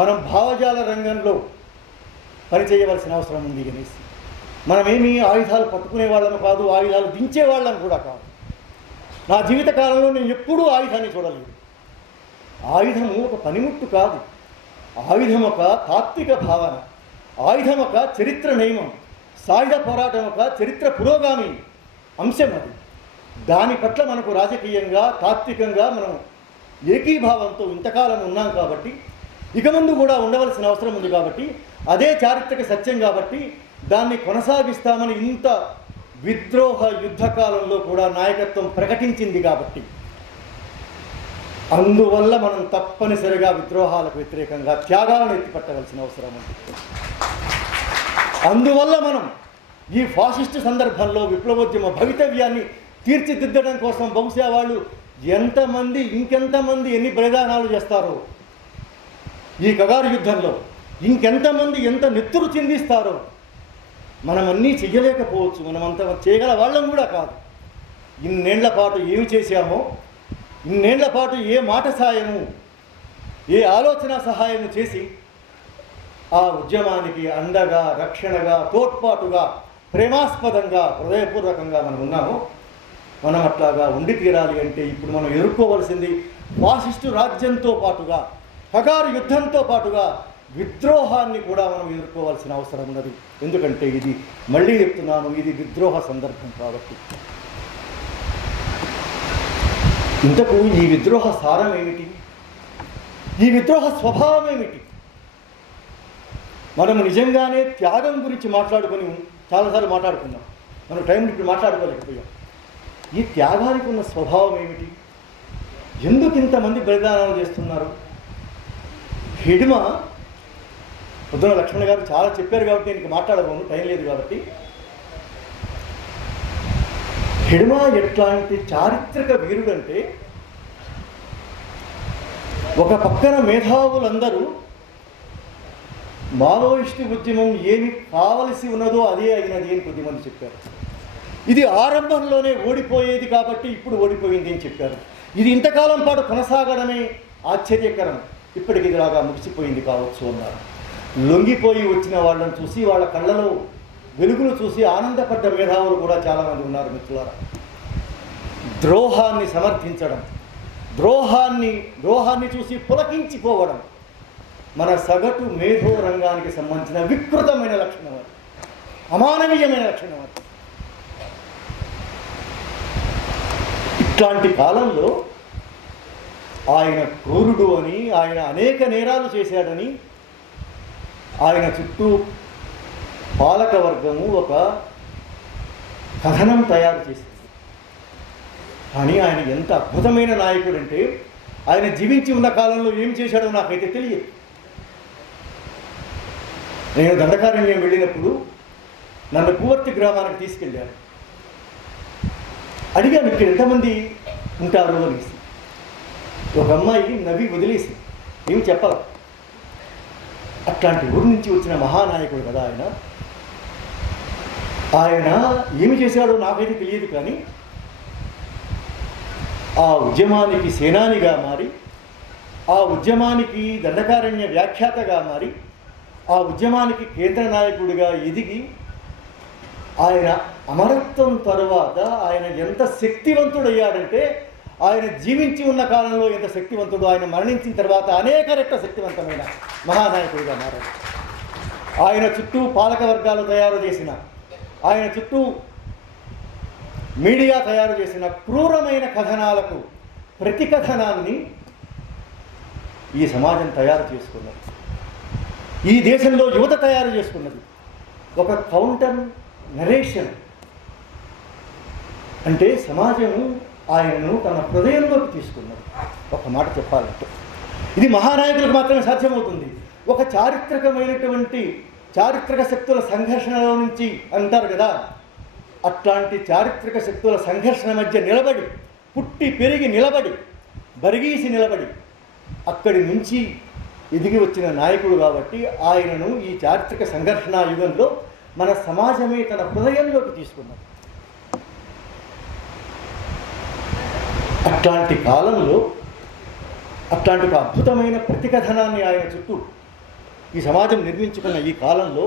మనం భావజాల రంగంలో పనిచేయవలసిన అవసరం ఉంది అనేసి. మనమేమీ ఆయుధాలు పట్టుకునే వాళ్ళము కాదు, ఆయుధాలు దించే వాళ్ళం కూడా కాదు. నా జీవితకాలంలో నేను ఎప్పుడూ ఆయుధాన్ని చూడలేదు. ఆయుధము ఒక పనిముట్టు కాదు, ఆయుధం ఒక తాత్విక భావన, ఆయుధం ఒక చరిత్ర నియమం, సాయుధ పోరాటం ఒక చరిత్ర పురోగామి అంశం. అది దాని పట్ల మనకు రాజకీయంగా, తాత్వికంగా మనం ఏకీభావంతో ఇంతకాలం ఉన్నాం. కాబట్టి ఇక ముందు కూడా ఉండవలసిన అవసరం ఉంది. కాబట్టి అదే చారిత్రక సత్యం. కాబట్టి దాన్ని కొనసాగిస్తామని ఇంత విద్రోహ యుద్ధకాలంలో కూడా నాయకత్వం ప్రకటించింది. కాబట్టి అందువల్ల మనం తప్పనిసరిగా విద్రోహాలకు వ్యతిరేకంగా త్యాగాలను ఎత్తిపట్టవలసిన అవసరం ఉంది. అందువల్ల మనం ఈ ఫాసిస్టు సందర్భంలో విప్లవోద్యమ భవితవ్యాన్ని తీర్చిదిద్దడం కోసం బహుశా వాళ్ళు ఎంతమంది, ఇంకెంతమంది ఎన్ని బలిదానాలు చేస్తారో, ఈ కగారు యుద్ధంలో ఇంకెంతమంది ఎంత నెత్తురు చిందిస్తారో మనం అన్నీ చెయ్యలేకపోవచ్చు. మనం అంత చేయగల వాళ్ళం కూడా కాదు. ఇన్నేళ్ల పాటు ఏమి చేశామో, ఇన్నేళ్ల పాటు ఏ మాట సాయము, ఏ ఆలోచన సహాయము చేసి ఆ ఉద్యమానికి అండగా, రక్షణగా, తోడ్పాటుగా, ప్రేమాస్పదంగా, హృదయపూర్వకంగా మనం ఉన్నామో, మనం అట్లాగా ఉండి తీరాలి. అంటే ఇప్పుడు మనం ఎదుర్కోవలసింది ఫాసిస్టు రాజ్యంతో పాటుగా, కగారు యుద్ధంతో పాటుగా విద్రోహాన్ని కూడా మనం ఎదుర్కోవాల్సిన అవసరం ఉన్నది. ఎందుకంటే ఇది, మళ్ళీ చెప్తున్నాను, ఇది విద్రోహ సందర్భం. కాబట్టి ఇంతకు ఈ విద్రోహ సారం ఏమిటి, ఈ విద్రోహ స్వభావం ఏమిటి? మనము నిజంగానే త్యాగం గురించి మాట్లాడుకొని చాలాసార్లు మాట్లాడుకున్నాం. మనం టైం ఇప్పుడు మాట్లాడుకోలేకపోయాం. ఈ త్యాగానికి ఉన్న స్వభావం ఏమిటి? ఎందుకు ఇంతమంది బలిదానాలు చేస్తున్నారు? హిడిమ, పొద్దున లక్ష్మణ గారు చాలా చెప్పారు కాబట్టి నేను మాట్లాడబోను, టైం లేదు కాబట్టి. హిడిమ ఎట్లాంటి చారిత్రక వీరుడంటే, ఒక పక్కన మేధావులందరూ మావోయిస్టు ఉద్యమం ఏమి కావలసి ఉన్నదో అదే అయినది అని కొద్దిమంది చెప్పారు. ఇది ఆరంభంలోనే ఓడిపోయేది కాబట్టి ఇప్పుడు ఓడిపోయింది అని చెప్పారు. ఇది ఇంతకాలం పాటు కొనసాగడమే ఆశ్చర్యకరం, ఇప్పటికి ఇలాగా ముగిసిపోయింది కావచ్చు అన్నారు. లొంగిపోయి వచ్చిన వాళ్ళని చూసి వాళ్ళ కళ్ళలో వెలుగులు చూసి ఆనందపడ్డ మేధావులు కూడా చాలామంది ఉన్నారు మిత్రులారా. ద్రోహాన్ని సమర్థించడం, ద్రోహాన్ని చూసి పులకించిపోవడం మన సగటు మేధో రంగానికి సంబంధించిన వికృతమైన లక్షణం, అది అమానవీయమైన లక్షణం. అది ఇట్లాంటి కాలంలో ఆయన క్రూరుడు అని, ఆయన అనేక నేరాలు చేశాడని ఆయన చుట్టూ పాలకవర్గము ఒక కథనం తయారు చేసింది. కానీ ఆయన ఎంత అద్భుతమైన నాయకుడు అంటే, ఆయన జీవించి ఉన్న కాలంలో ఏం చేశాడో నాకైతే తెలియదు. నేను దండకారణ్యం వెళ్ళినప్పుడు నన్ను పూవర్తి గ్రామానికి తీసుకెళ్ళాను. అడిగాను, ఇక్కడ ఎంతమంది ఉంటారు అనేసి. ఒక అమ్మాయి నవ్వి వదిలేసి ఏమి చెప్పాలి. అట్లాంటి ఊరి నుంచి వచ్చిన మహానాయకుడు కదా ఆయన. ఆయన ఏమి చేశాడో నాకైతే తెలియదు, కానీ ఆ ఉద్యమానికి సేనానిగా మారి, ఆ ఉద్యమానికి దండకారణ్య వ్యాఖ్యాతగా మారి, ఆ ఉద్యమానికి కేంద్ర నాయకుడిగా ఎదిగి, ఆయన అమరత్వం తరువాత ఆయన ఎంత శక్తివంతుడయ్యాడంటే, ఆయన జీవించి ఉన్న కాలంలో ఎంత శక్తివంతుడు, ఆయన మరణించిన తర్వాత అనేక రెట్ల శక్తివంతమైన మహానాయకుడిగా మారాడు. ఆయన చుట్టూ పాలక వర్గాలు తయారు చేసిన, ఆయన చుట్టూ మీడియా తయారు చేసిన క్రూరమైన కథనాలకు ప్రతికథనాన్ని ఈ సమాజం తయారు చేసుకున్నది. ఈ దేశంలో యువత తయారు చేసుకున్నది. ఒక కౌంటర్ నరేషన్ అంటే సమాజం ఆయనను తన హృదయంలోకి తీసుకున్నది. ఒక మాట చెప్పాలంటే ఇది మహానాయకులకు మాత్రమే సాధ్యమవుతుంది. ఒక చారిత్రక శక్తుల సంఘర్షణలో నుంచి అంటారు కదా, అట్లాంటి చారిత్రక శక్తుల సంఘర్షణ మధ్య నిలబడి, పుట్టి పెరిగి నిలబడి, బరిగీసి నిలబడి, అక్కడి నుంచి ఎదిగి వచ్చిన నాయకుడు కాబట్టి ఆయనను ఈ చారిత్రక సంఘర్షణ యుగంలో మన సమాజమే తన హృదయంలోకి తీసుకున్నది. అట్లాంటి కాలంలో అట్లాంటి ఒక అద్భుతమైన ప్రతికథనాన్ని ఆయన చుట్టూ ఈ సమాజం నిర్మించుకున్న ఈ కాలంలో,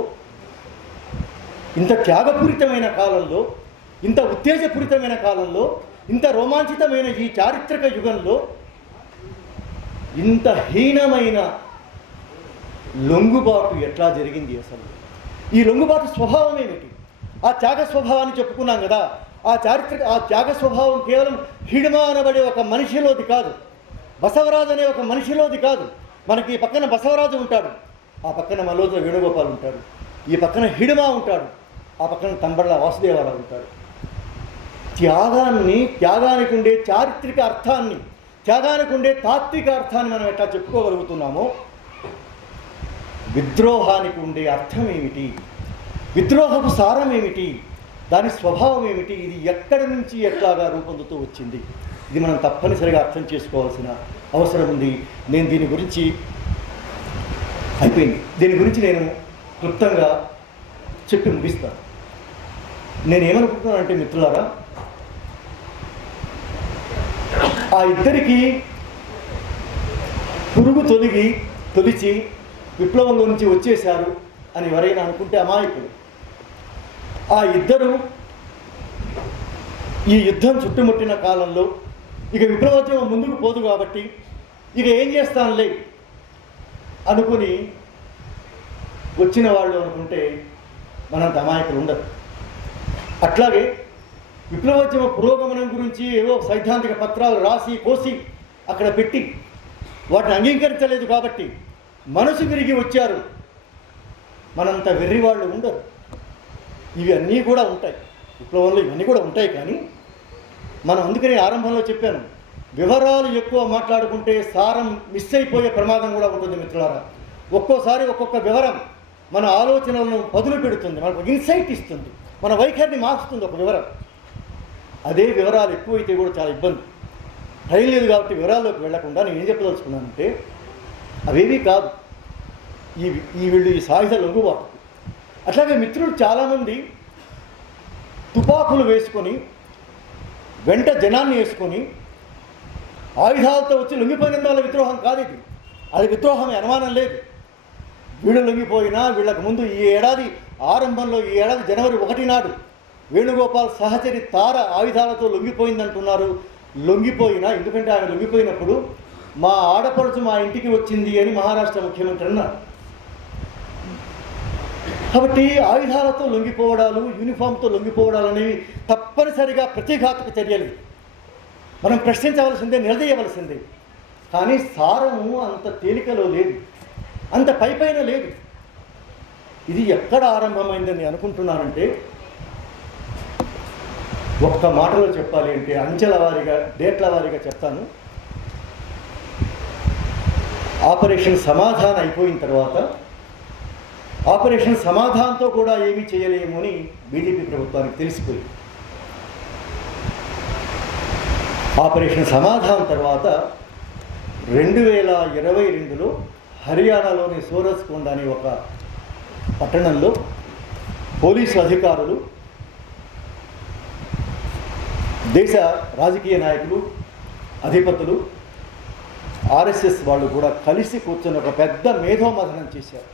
ఇంత త్యాగపూరితమైన కాలంలో, ఇంత ఉత్తేజపూరితమైన కాలంలో, ఇంత రోమాంచితమైన ఈ చారిత్రక యుగంలో ఇంత హీనమైన లొంగుబాటు ఎట్లా జరిగింది? అసలు ఈ లొంగుబాటు స్వభావం ఏమిటి? ఆ త్యాగ స్వభావాన్ని చెప్పుకున్నాం కదా. ఆ త్యాగ స్వభావం కేవలం హిడిమ అనబడే ఒక మనిషిలోది కాదు, బసవరాజు అనే ఒక మనిషిలోది కాదు. మనకి ఈ పక్కన బసవరాజు ఉంటాడు, ఆ పక్కన మలోజ వేణుగోపాల్ ఉంటాడు, ఈ పక్కన హిడిమ ఉంటాడు, ఆ పక్కన తంబళ్ళ వాసుదేవరావు ఉంటాడు. త్యాగానికి ఉండే చారిత్రక అర్థాన్ని, త్యాగానికి ఉండే తాత్విక అర్థాన్ని మనం ఎట్లా చెప్పుకోగలుగుతున్నామో, విద్రోహానికి ఉండే అర్థం ఏమిటి, విద్రోహపు సారం ఏమిటి, దాని స్వభావం ఏమిటి, ఇది ఎక్కడి నుంచి ఎట్లాగా రూపొందుతూ వచ్చింది, ఇది మనం తప్పనిసరిగా అర్థం చేసుకోవాల్సిన అవసరం ఉంది. నేను దీని గురించి నేను క్లుప్తంగా చెప్పి ముగిస్తాను. నేనేమనుకుంటున్నానంటే మిత్రులారా, ఆ ఇద్దరికి పురుగు తొలిచి విప్లవంలో నుంచి వచ్చేశారు అని ఎవరైనా అనుకుంటే అమాయకులు. ఆ ఇద్దరు ఈ యుద్ధం చుట్టుముట్టిన కాలంలో ఇక విప్లవోద్యమం ముందుకు పోదు కాబట్టి ఇక ఏం చేస్తానులే అనుకుని వచ్చిన వాళ్ళు అనుకుంటే మనంత అమాయకులు ఉండరు. అట్లాగే విప్లవోద్యమ పురోగమనం గురించి ఏవో సైద్ధాంతిక పత్రాలు రాసి పోసి అక్కడ పెట్టి వాటిని అంగీకరించలేదు కాబట్టి మనసు విరిగి వచ్చారు. మనంత వెర్రి వాళ్ళు ఉండరు. ఇవి అన్నీ కూడా ఉంటాయి, విప్లవంలో ఇవన్నీ కూడా ఉంటాయి. కానీ మనం అందుకని ఆరంభంలో చెప్పాను, వివరాలు ఎక్కువ మాట్లాడుకుంటే సారం మిస్ అయిపోయే ప్రమాదం కూడా ఉంటుంది మిత్రులారా. ఒక్కోసారి ఒక్కొక్క వివరం మన ఆలోచనలను పదులు పెడుతుంది, మనకు ఇన్సైట్ ఇస్తుంది, మన వైఖరిని మార్చుతుంది ఒక వివరం. అదే వివరాలు ఎక్కువైతే కూడా చాలా ఇబ్బంది. టైం లేదు కాబట్టి వివరాల్లోకి వెళ్లకుండా నేను ఏం చెప్పదలుచుకున్నానంటే, అవేవీ కాదు వీళ్ళు ఈ సాయుధ లొంగుబాటు. అట్లాగే మిత్రులు చాలామంది తుపాకులు వేసుకొని వెంట జనాన్ని వేసుకొని ఆయుధాలతో వచ్చి లొంగిపోయిన వాళ్ళ విద్రోహం కాదు ఇది. అది విద్రోహమే, అనుమానం లేదు. వీళ్ళు లొంగిపోయినా వీళ్ళకు ముందు ఈ ఏడాది ఆరంభంలో, ఈ ఏడాది జనవరి 1 నాడు వేణుగోపాల్ సహచరి తార ఆయుధాలతో లొంగిపోయిందంటున్నారు. లొంగిపోయినా, ఎందుకంటే ఆమె లొంగిపోయినప్పుడు మా ఆడపడుచు మా ఇంటికి వచ్చింది అని మహారాష్ట్ర ముఖ్యమంత్రి అన్నారు. కాబట్టి ఆయుధాలతో లొంగిపోవడాలు, యూనిఫామ్తో లొంగిపోవడాలు అనేవి తప్పనిసరిగా ప్రతిఘాతుక చర్యలు. మనం ప్రశ్నించవలసిందే, నిలదీయవలసిందే. కానీ సారము అంత తేలికలో లేదు, అంత పైపైన లేదు. ఇది ఎక్కడ ఆరంభమైందని అనుకుంటున్నానంటే, ఒక్క మాటలో చెప్పాలి అంటే అంచెల వారీగా, డేట్ల వారీగా చెప్తాను. ఆపరేషన్ సమాధాన్ అయిపోయిన తర్వాత ఆపరేషన్ సమాధానంతో కూడా ఏమీ చేయలేము అని బీజేపీ ప్రభుత్వానికి తెలిసిపోయింది. ఆపరేషన్ సమాధానం తర్వాత 2022లో హర్యానాలోని సూరజ్కుండ్ అనే ఒక పట్టణంలో పోలీసు అధికారులు, దేశ రాజకీయ నాయకులు, అధిపతులు, ఆర్ఎస్ఎస్ వాళ్ళు కూడా కలిసి కూర్చొని ఒక పెద్ద మేధోమథనం చేశారు.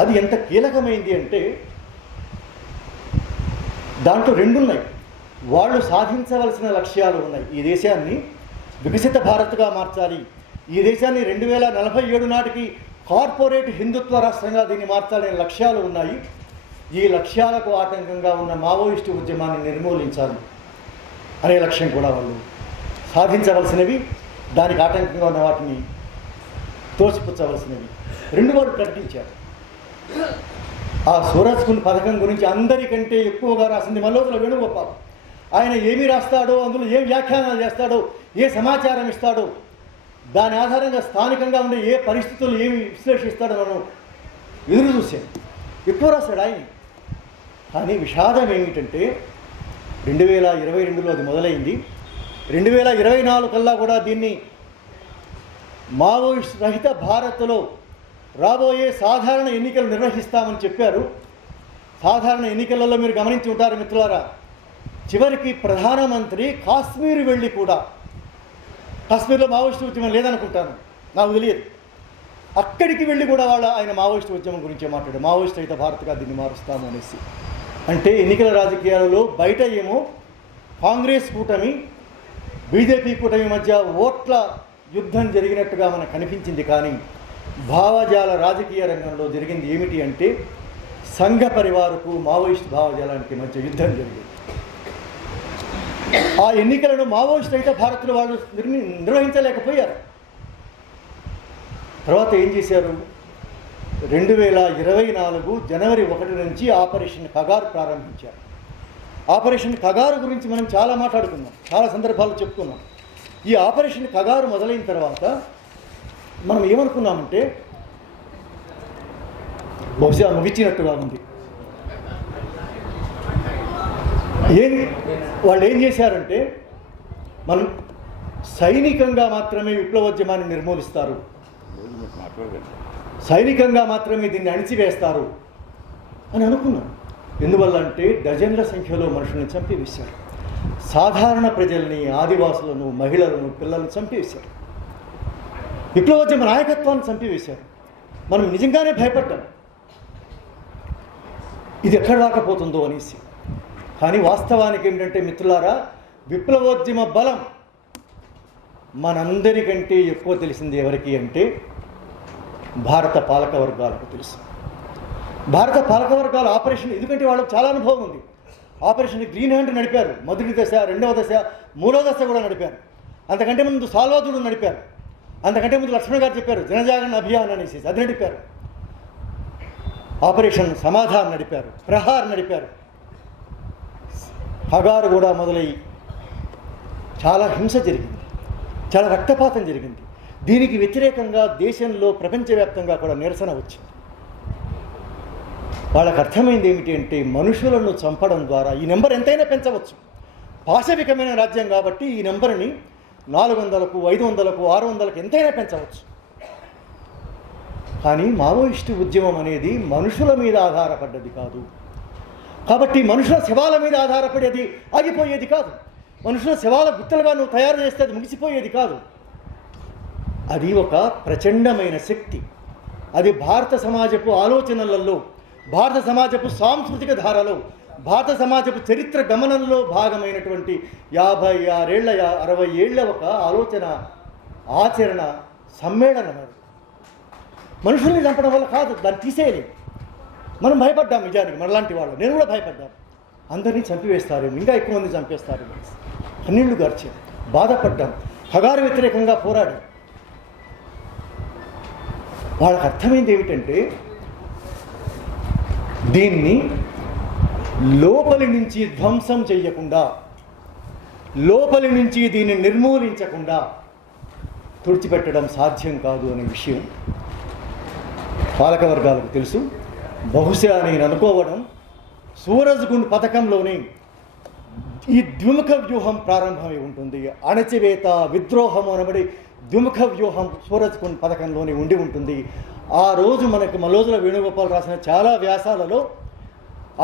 అది ఎంత కీలకమైంది అంటే దాంట్లో 2 ఉన్నాయి. వాళ్ళు సాధించవలసిన లక్ష్యాలు ఉన్నాయి. ఈ దేశాన్ని వికసిత భారత్గా మార్చాలి, ఈ దేశాన్ని 2047 నాటికి కార్పొరేట్ హిందుత్వ రాష్ట్రంగా దీన్ని మార్చాలనే లక్ష్యాలు ఉన్నాయి. ఈ లక్ష్యాలకు ఆటంకంగా ఉన్న మావోయిస్టు ఉద్యమాన్ని నిర్మూలించాలి అనే లక్ష్యం కూడా వాళ్ళు సాధించవలసినవి, దానికి ఆటంకంగా ఉన్న వాటిని తోసిపుచ్చవలసినవి 2 వాళ్ళు ప్రకటించారు. ఆ సూరజ్కుండ్ పథకం గురించి అందరికంటే ఎక్కువగా రాసింది మల్లోతుల వేణుగోపాల్. ఆయన ఏమి రాస్తాడో, అందులో ఏ వ్యాఖ్యానాలు చేస్తాడో, ఏ సమాచారం ఇస్తాడో, దాని ఆధారంగా స్థానికంగా ఉండే ఏ పరిస్థితులు ఏమి విశ్లేషిస్తాడో మనం ఎదురు చూసాం. ఎక్కువ రాస్తాడు ఆయన. కానీ విషాదం ఏమిటంటే 2022లో అది మొదలైంది. 2024 కల్లా కూడా దీన్ని మావోయిస్ట్ రహిత భారత్లో రాబోయే సాధారణ ఎన్నికలు నిర్వహిస్తామని చెప్పారు. సాధారణ ఎన్నికలలో మీరు గమనించి ఉంటారు మిత్రులారా, చివరికి ప్రధానమంత్రి కాశ్మీర్ వెళ్ళి కూడా, కాశ్మీర్లో మావోయిస్టు ఉద్యమం లేదనుకుంటాను, నాకు తెలియదు, అక్కడికి వెళ్ళి కూడా ఆయన మావోయిస్టు ఉద్యమం గురించే మాట్లాడారు. మావోయిస్ట్ రహిత భారత్గా దీన్ని మారుస్తాము అనేసి. అంటే ఎన్నికల రాజకీయాలలో బయట ఏమో కాంగ్రెస్ కూటమి, బీజేపీ కూటమి మధ్య ఓట్ల యుద్ధం జరిగినట్టుగా మనకు కనిపించింది. కానీ భావజాల రాజకీయ రంగంలో జరిగింది ఏమిటి అంటే సంఘ పరివారకు మావోయిస్ట్ భావజాలానికి మధ్య యుద్ధం జరిగింది. ఆ ఎన్నికలను మావోయిస్ట్ రహిత భారత్లో వాళ్ళు నిర్వహించలేకపోయారు. తర్వాత ఏం చేశారు? 2024 జనవరి 1 నుంచి ఆపరేషన్ కగారు ప్రారంభించారు. ఆపరేషన్ కగారు గురించి మనం చాలా మాట్లాడుకున్నాం, చాలా సందర్భాల్లో చెప్పుకున్నాం. ఈ ఆపరేషన్ కగారు మొదలైన తర్వాత మనం ఏమనుకున్నామంటే బహుశా ముగిచ్చినట్టుగా ఉంది. వాళ్ళు ఏం చేశారంటే మనం సైనికంగా మాత్రమే విప్లవోద్యమాన్ని నిర్మూలిస్తారు, సైనికంగా మాత్రమే దీన్ని అణిచివేస్తారు అని అనుకున్నాం. ఎందువల్ల అంటే డజన్ల సంఖ్యలో మనుషులను చంపివేశారు. సాధారణ ప్రజల్ని, ఆదివాసులను, మహిళలను, పిల్లలను చంపివేశారు. విప్లవోద్యమ నాయకత్వాన్ని చంపివేశారు. మనం నిజంగానే భయపడ్డాం ఇది ఎక్కడ రాకపోతుందో అనేసి. కానీ వాస్తవానికి ఏంటంటే మిత్రులారా, విప్లవోద్యమ బలం మనందరికంటే ఎక్కువ తెలిసింది ఎవరికి అంటే భారత పాలక వర్గాలకు తెలుసు. భారత పాలక వర్గాల ఆపరేషన్, ఎందుకంటే వాళ్ళకి చాలా అనుభవం ఉంది. ఆపరేషన్ గ్రీన్ హ్యాండ్ నడిపారు, మొదటి దశ, 2వ దశ, 3వ దశ కూడా నడిపారు. అంతకంటే ముందు సాల్వాదుడు నడిపారు. అంతకంటే ముందు లక్ష్మణ్ గారు చెప్పారు జనజాగరణ అభియాన్ అనేసి, అది నడిపారు. ఆపరేషన్ సమాధాన్ నడిపారు, ప్రహార్ నడిపారు. కగారు కూడా మొదలై చాలా హింస జరిగింది, చాలా రక్తపాతం జరిగింది. దీనికి వ్యతిరేకంగా దేశంలో, ప్రపంచవ్యాప్తంగా కూడా నిరసన వచ్చింది. వాళ్ళకి అర్థమైంది ఏమిటి అంటే మనుషులను చంపడం ద్వారా ఈ నెంబర్ ఎంతైనా పెంచవచ్చు. పాశవికమైన రాజ్యం కాబట్టి ఈ నెంబర్ని 400కు, 500కు, 600కు ఎంతైనా పెంచవచ్చు. కానీ మావోయిస్టు ఉద్యమం అనేది మనుషుల మీద ఆధారపడ్డది కాదు, కాబట్టి మనుషుల శవాల మీద ఆధారపడి అది ఆగిపోయేది కాదు. మనుషుల శవాల గుత్తలుగా నువ్వు తయారు చేస్తే అది ముగిసిపోయేది కాదు. అది ఒక ప్రచండమైన శక్తి. అది భారత సమాజపు ఆలోచనలలో, భారత సమాజపు సాంస్కృతిక ధారలో, భారత సమాజపు చరిత్ర గమనంలో భాగమైనటువంటి 56 ఏళ్ల 60 ఏళ్ల ఒక ఆలోచన, ఆచరణ, సమ్మేళనం. మనుషుల్ని చంపడం వల్ల కాదు, దాన్ని తీసేయలేదు. మనం భయపడ్డాం, నిజానికి మనలాంటి వాళ్ళు, నేను కూడా భయపడ్డాను. అందరినీ చంపివేస్తారేమో, ఇంకా ఎక్కువ మంది చంపేస్తారేమో, కన్నీళ్లు గార్చాం, బాధపడ్డాం, ఖగారు వ్యతిరేకంగా పోరాడాం. వాళ్ళకి అర్థమైంది ఏమిటంటే దీన్ని లోపలి నుంచి ధ్వంసం చెయ్యకుండా, లోపలి నుంచి దీన్ని నిర్మూలించకుండా తుడిచిపెట్టడం సాధ్యం కాదు అనే విషయం పాలకవర్గాలకు తెలుసు. బహుశా నేను అనుకోవడం సూరజ్గుండ్ పథకంలోనే ఈ ద్విముఖ వ్యూహం ప్రారంభమై ఉంటుంది. అణచివేత, విద్రోహం అనబడి ద్విముఖ వ్యూహం సూరజ్గుండ్ పథకంలోనే ఉండి ఉంటుంది. ఆ రోజు మనకు మల్లోజుల వేణుగోపాల్ రాసిన చాలా వ్యాసాలలో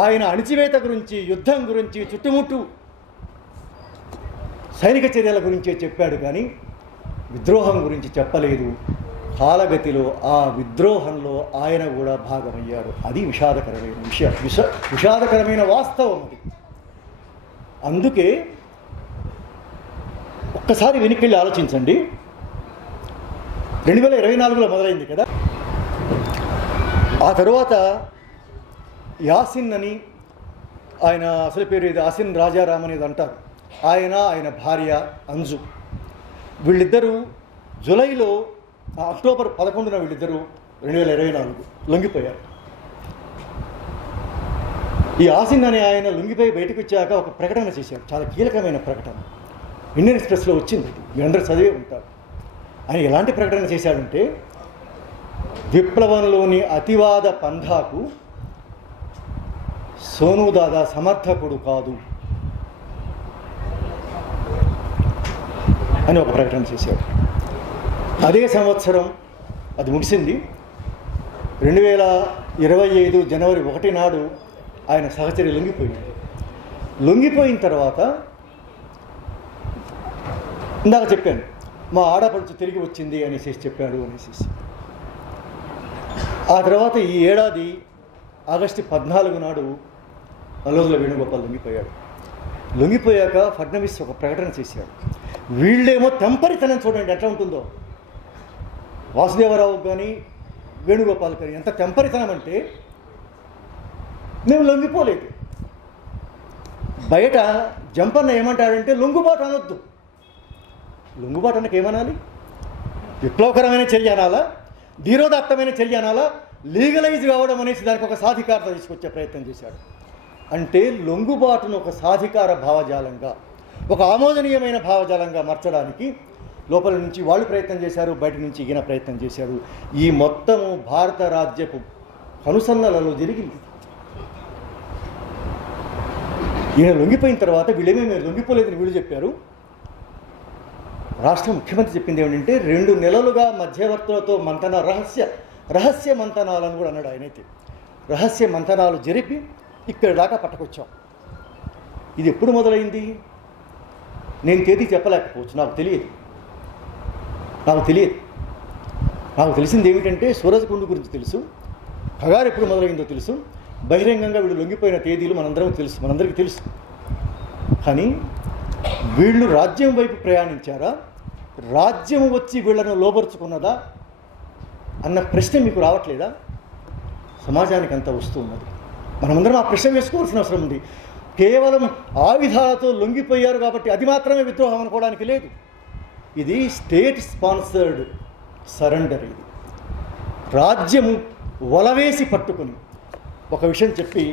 ఆయన అణచివేత గురించి, యుద్ధం గురించి, చుట్టుముట్టు సైనిక చర్యల గురించే చెప్పాడు, కానీ విద్రోహం గురించి చెప్పలేదు. కాలగతిలో ఆ విద్రోహంలో ఆయన కూడా భాగమయ్యాడు. అది విషాదకరమైన విషయం, విషాదకరమైన వాస్తవం అది. అందుకే ఒక్కసారి వెనక్కి ఆలోచించండి. 2024లో మొదలైంది కదా. ఆ తర్వాత యాసిన్ అని, ఆయన అసలు పేరు ఇది యాసిన్ రాజారాం అనేది అంటారు. ఆయన భార్య అంజు, వీళ్ళిద్దరూ జూలైలో, అక్టోబర్ 11న వీళ్ళిద్దరూ 2024 లొంగిపోయారు. ఈ యాసిన్ అనే ఆయన లొంగిపోయి బయటకు వచ్చాక ఒక ప్రకటన చేశారు, చాలా కీలకమైన ప్రకటన. ఇండియన్ ఎక్స్ప్రెస్లో వచ్చింది, మీ అందరూ చదివే ఉంటారు. ఆయన ఎలాంటి ప్రకటన చేశాడంటే, విప్లవంలోని అతివాద పంథాకు సోను దాదా సమర్థకుడు కాదు అని ఒక ప్రకటన చేశాడు. అదే సంవత్సరం అది ముగిసింది. 2025 జనవరి 1 నాడు ఆయన సహచర్య లొంగిపోయింది. లొంగిపోయిన తర్వాత ఇందాక చెప్పాను, మా ఆడపడుచు తిరిగి వచ్చింది అనేసి చెప్పాడు అనేసి. ఆ తర్వాత ఈ ఏడాది ఆగస్టు 14 నాడు మల్లోజుల వేణుగోపాల్ లొంగిపోయాడు. లొంగిపోయాక ఫడ్నవీస్ ఒక ప్రకటన చేశాడు. వీళ్ళేమో తెంపరితనం చూడండి ఎట్లా ఉంటుందో. వాసుదేవరావు కానీ వేణుగోపాల్ కానీ ఎంత తెంపరితనం అంటే, మేము లొంగిపోలేదు. బయట జంపన్న ఏమంటాడంటే లొంగుబాటు అనొద్దు. లొంగుబాటు అన్నకి ఏమనాలి? విప్లవకరమైన చర్య అనాలా, ధీరోదాత్తమైన చర్య అనాలా, లీగలైజ్ కావడం అనేసి దానికి ఒక సాధికారత తీసుకొచ్చే ప్రయత్నం చేశాడు. అంటే లొంగుబాటును ఒక సాధికార భావజాలంగా, ఒక ఆమోదనీయమైన భావజాలంగా మార్చడానికి లోపల నుంచి వాళ్ళు ప్రయత్నం చేశారు, బయట నుంచి ఈయన ప్రయత్నం చేశారు. ఈ మొత్తము భారత రాజ్యపు కనుసన్నలలో జరిగింది. ఈయన లొంగిపోయిన తర్వాత వీళ్ళేమేమి లొంగిపోలేదని వీళ్ళు చెప్పారు. రాష్ట్ర ముఖ్యమంత్రి చెప్పింది ఏమిటంటే 2 నెలలుగా మధ్యవర్తులతో మంతన రహస్య మంతనాలను కూడా అన్నాడు ఆయనైతే. రహస్య మంతనాలు జరిపి ఇక్కడి దాకా పట్టుకొచ్చాం. ఇది ఎప్పుడు మొదలైంది నేను తేదీ చెప్పలేకపోవచ్చు, నాకు తెలియదు. నాకు తెలిసింది ఏమిటంటే సూరజ్గుండ్ గురించి తెలుసు, ఖగారు ఎప్పుడు మొదలైందో తెలుసు, బహిరంగంగా వీళ్ళు లొంగిపోయిన తేదీలు మనందరికీ తెలుసు. కానీ వీళ్ళు రాజ్యం వైపు ప్రయాణించారా, రాజ్యం వచ్చి వీళ్ళను లోబరుచుకున్నదా అన్న ప్రశ్న మీకు రావట్లేదా? సమాజానికి అంతా వస్తూ ఉన్నది. మనమందరం ఆ ప్రశ్న వేసుకోవాల్సిన అవసరం ఉంది. కేవలం ఆయుధాలతో లొంగిపోయారు కాబట్టి అది మాత్రమే విద్రోహం అనుకోవడానికి లేదు. ఇది స్టేట్ స్పాన్సర్డ్ సరెండర్. ఇది రాజ్యము వలవేసి పట్టుకుని. ఒక విషయం చెప్పి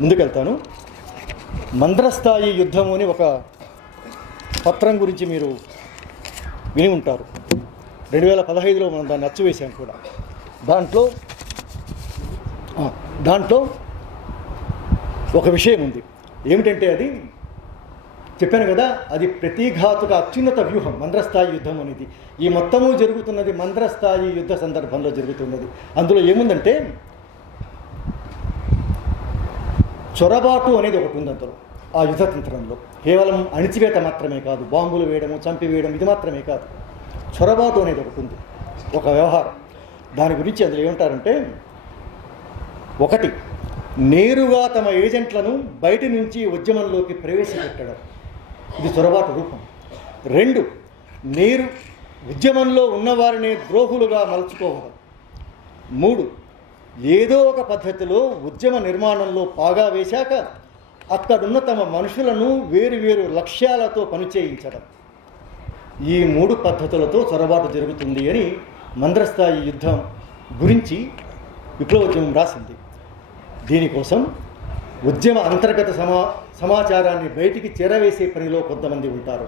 ముందుకెళ్తాను. మంద్రస్థాయి యుద్ధము అని ఒక పత్రం గురించి మీరు విని ఉంటారు. 2015లో మనం దాన్ని అచ్చువేశాం కూడా. దాంట్లో ఒక విషయం ఉంది. ఏమిటంటే అది చెప్పాను కదా, అది ప్రతిఘాతుక అత్యున్నత వ్యూహం మంద్రస్థాయి యుద్ధం అనేది. ఈ మొత్తము జరుగుతున్నది మంద్రస్థాయి యుద్ధ సందర్భంలో జరుగుతున్నది. అందులో ఏముందంటే చొరబాటు అనేది ఒకటి ఉంది అందులో. ఆ యుద్ధతంత్రంలో కేవలం అణిచివేత మాత్రమే కాదు, బాంబులు వేయడము, చంపివేయడం ఇది మాత్రమే కాదు, చొరబాటు అనేది ఒకటి ఉంది, ఒక వ్యవహారం. దాని గురించి అందులో ఏమంటారంటే, ఒకటి, నేరుగా తమ ఏజెంట్లను బయటి నుంచి ఉద్యమంలోకి ప్రవేశపెట్టడం, ఇది చొరబాటు రూపం. 2, ఉద్యమంలో ఉన్నవారిని ద్రోహులుగా మలుచుకోవడం. 3, ఏదో ఒక పద్ధతిలో ఉద్యమ నిర్మాణంలో పాగా వేశాక అక్కడున్న తమ మనుషులను వేరు లక్ష్యాలతో పనిచేయించడం. ఈ 3 పద్ధతులతో చొరబాటు జరుగుతుంది అని మందరస్థాయి యుద్ధం గురించి విప్లవోద్యమం రాసింది. దీనికోసం ఉద్యమ అంతర్గత సమాచారాన్ని బయటికి చేరవేసే పనిలో కొంతమంది ఉంటారు.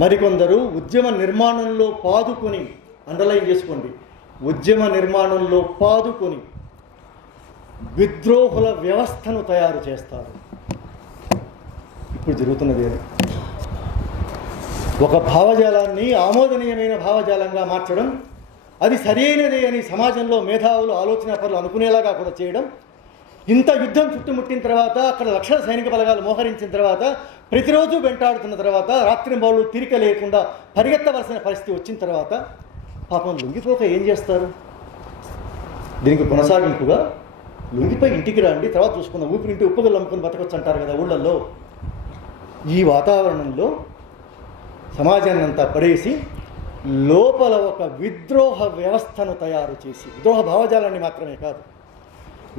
మరికొందరు ఉద్యమ నిర్మాణంలో పాదుకొని, అండర్లైన్ చేసుకోండి, ఉద్యమ నిర్మాణంలో పాదుకొని విద్రోహుల వ్యవస్థను తయారు చేస్తారు. ఇప్పుడు జరుగుతున్నది అది. ఒక భావజాలాన్ని ఆమోదనీయమైన భావజాలంగా మార్చడం, అది సరైనదే అని సమాజంలో మేధావులు, ఆలోచనాపరులు అనుకునేలాగా కూడా చేయడం, ఇంత యుద్ధం చుట్టుముట్టిన తర్వాత, అక్కడ లక్షల సైనిక బలగాలు మోహరించిన తర్వాత, ప్రతిరోజు వెంటాడుతున్న తర్వాత, రాత్రింబౌళ్ళు తీరిక లేకుండా పరిగెత్తవలసిన పరిస్థితి వచ్చిన తర్వాత పాపం లొంగిపోక ఏం చేస్తారు? దీనికి కొనసాగింపుగా లొంగిపోయి ఇంటికి రండి, తర్వాత చూసుకుందాం, ఊపిరింటి ఉప్పుగలు అమ్ముకుని బతకొచ్చు అంటారు కదా ఊళ్ళల్లో. ఈ వాతావరణంలో సమాజాన్ని అంతా పడేసి లోపల ఒక విద్రోహ వ్యవస్థను తయారు చేసి, విద్రోహ భావజాలాన్ని మాత్రమే కాదు,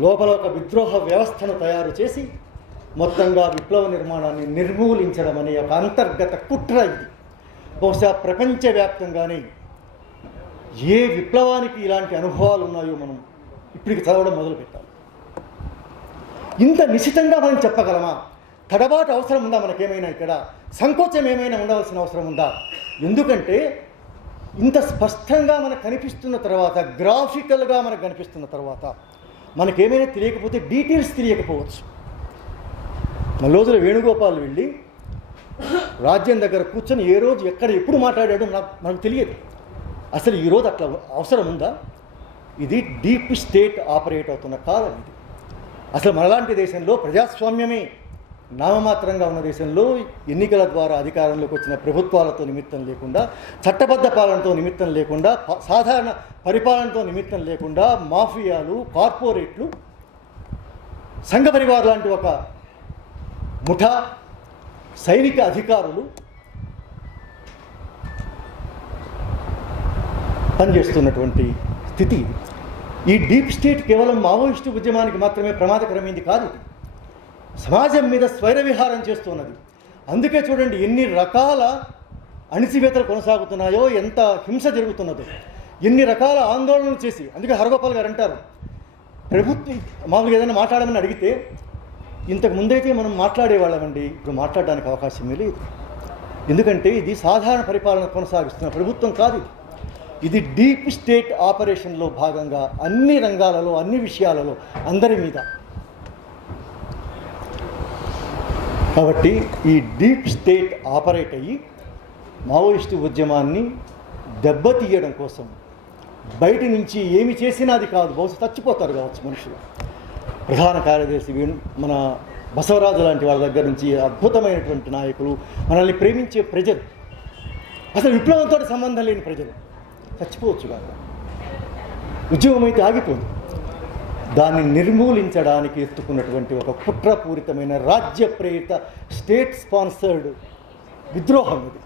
లోపల ఒక విద్రోహ వ్యవస్థను తయారు చేసి మొత్తంగా విప్లవ నిర్మాణాన్ని నిర్మూలించడం అనే ఒక అంతర్గత కుట్ర ఇది. బహుశా ప్రపంచవ్యాప్తంగానే ఏ విప్లవానికి ఇలాంటి అనుభవాలు ఉన్నాయో మనం ఇప్పటికి చదవడం మొదలుపెట్టాలి. ఇంత నిశితంగా మనం చెప్పగలమా? తడబాటు అవసరం ఉందా మనకేమైనా? ఇక్కడ సంకోచం ఏమైనా ఉండవలసిన అవసరం ఉందా? ఎందుకంటే ఇంత స్పష్టంగా మనకు కనిపిస్తున్న తర్వాత, గ్రాఫికల్గా మనకు కనిపిస్తున్న తర్వాత, మనకేమైనా తెలియకపోతే డీటెయిల్స్ తెలియకపోవచ్చు. మన రోజుల వేణుగోపాల్ వెళ్ళి రాజ్యం దగ్గర కూర్చొని ఏ రోజు ఎక్కడ ఎప్పుడు మాట్లాడాడో మనకు తెలియదు. అసలు ఈరోజు అట్లా అవసరం ఉందా? ఇది డీప్ స్టేట్ ఆపరేట్ అవుతున్న కాలం ఇది. అసలు మనలాంటి దేశంలో ప్రజాస్వామ్యమే నామమాత్రంగా ఉన్న దేశంలో ఎన్నికల ద్వారా అధికారంలోకి వచ్చిన ప్రభుత్వాలతో నిమిత్తం లేకుండా, చట్టబద్ధ పాలనతో నిమిత్తం లేకుండా, సాధారణ పరిపాలనతో నిమిత్తం లేకుండా మాఫియాలు, కార్పొరేట్లు, సంఘ పరివార్ లాంటి ఒక ముఠా, సైనిక అధికారులు పనిచేస్తున్నటువంటి స్థితి ఇది. ఈ డీప్ స్టేట్ కేవలం మావోయిస్టు ఉద్యమానికి మాత్రమే ప్రమాదకరమైంది కాదు, సమాజం మీద స్వైర విహారం చేస్తున్నది. అందుకే చూడండి ఎన్ని రకాల అణిచివేతలు కొనసాగుతున్నాయో, ఎంత హింస జరుగుతున్నదో, ఎన్ని రకాల ఆందోళనలు చేసి. అందుకే హరగోపాల్ గారు అంటారు, ప్రభుత్వం మామూలుగా ఏదైనా మాట్లాడమని అడిగితే, ఇంతకు ముందైతే మనం మాట్లాడేవాళ్ళమండి, ఇప్పుడు మాట్లాడడానికి అవకాశమే లేదు. ఎందుకంటే ఇది సాధారణ పరిపాలన కొనసాగిస్తున్న ప్రభుత్వం కాదు, ఇది డీప్ స్టేట్ ఆపరేషన్లో భాగంగా అన్ని రంగాలలో, అన్ని విషయాలలో, అందరి మీద. కాబట్టి ఈ డీప్ స్టేట్ ఆపరేట్ అయ్యి మావోయిస్టు ఉద్యమాన్ని దెబ్బతీయడం కోసం బయట నుంచి ఏమి చేసినా అది కాదు, బహుశా చచ్చిపోతారు కావచ్చు మనుషులు. ప్రధాన కార్యదర్శి మన బసవరాజు లాంటి వాళ్ళ దగ్గర నుంచి అద్భుతమైనటువంటి నాయకులు, మనల్ని ప్రేమించే ప్రజలు, అసలు విప్లవంతో సంబంధం లేని ప్రజలు చచ్చిపోవచ్చు కాదు. ఉద్యమం అయితే ఆగిపోదు. దాన్ని నిర్మూలించడానికి ఎత్తుకున్నటువంటి ఒక కుట్రపూరితమైన రాజ్య ప్రేరిత స్టేట్ స్పాన్సర్డ్ విద్రోహం ఇది.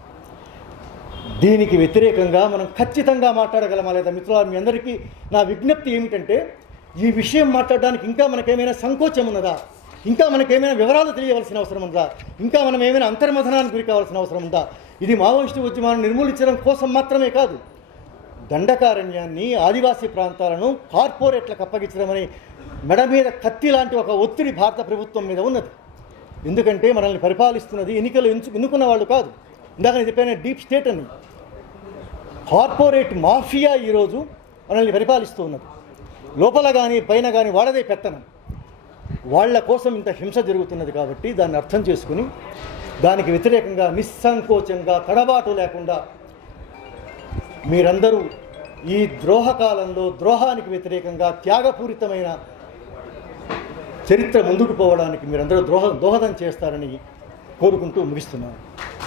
దీనికి వ్యతిరేకంగా మనం ఖచ్చితంగా మాట్లాడగలమా లేదా? మిత్రులారా, మీ అందరికీ నా విజ్ఞప్తి ఏమిటంటే, ఈ విషయం మాట్లాడడానికి ఇంకా మనకేమైనా సంకోచం ఉన్నదా? ఇంకా మనకేమైనా వివరాలు తెలియవలసిన అవసరం ఉందా? ఇంకా మనం ఏమైనా అంతర్మథనానికి గురి కావాల్సిన అవసరం ఉందా? ఇది మావోయిస్టు ఉద్యమాన్ని నిర్మూలించడం కోసం మాత్రమే కాదు, దండకారణ్యాన్ని, ఆదివాసీ ప్రాంతాలను కార్పొరేట్లకు అప్పగించడం అనే మెడ మీద కత్తి లాంటి ఒక ఒత్తిడి భారత ప్రభుత్వం మీద ఉన్నది. ఎందుకంటే మనల్ని పరిపాలిస్తున్నది ఎన్నికలు ఎన్నుకున్న వాళ్ళు కాదు. ఇందాక నేను చెప్పిన డీప్ స్టేట్ అని, కార్పొరేట్ మాఫియా ఈరోజు మనల్ని పరిపాలిస్తూ ఉన్నది. లోపల కానీ పైన కానీ వాళ్ళదే పెత్తనం. వాళ్ళ కోసం ఇంత హింస జరుగుతున్నది కాబట్టి దాన్ని అర్థం చేసుకుని దానికి వ్యతిరేకంగా నిస్సంకోచంగా, తడబాటు లేకుండా మీరందరూ ఈ ద్రోహకాలంలో ద్రోహానికి వ్యతిరేకంగా త్యాగపూరితమైన చరిత్ర ముందుకు పోవడానికి మీరందరూ దోహదం చేస్తారని కోరుకుంటూ ముగిస్తున్నాను.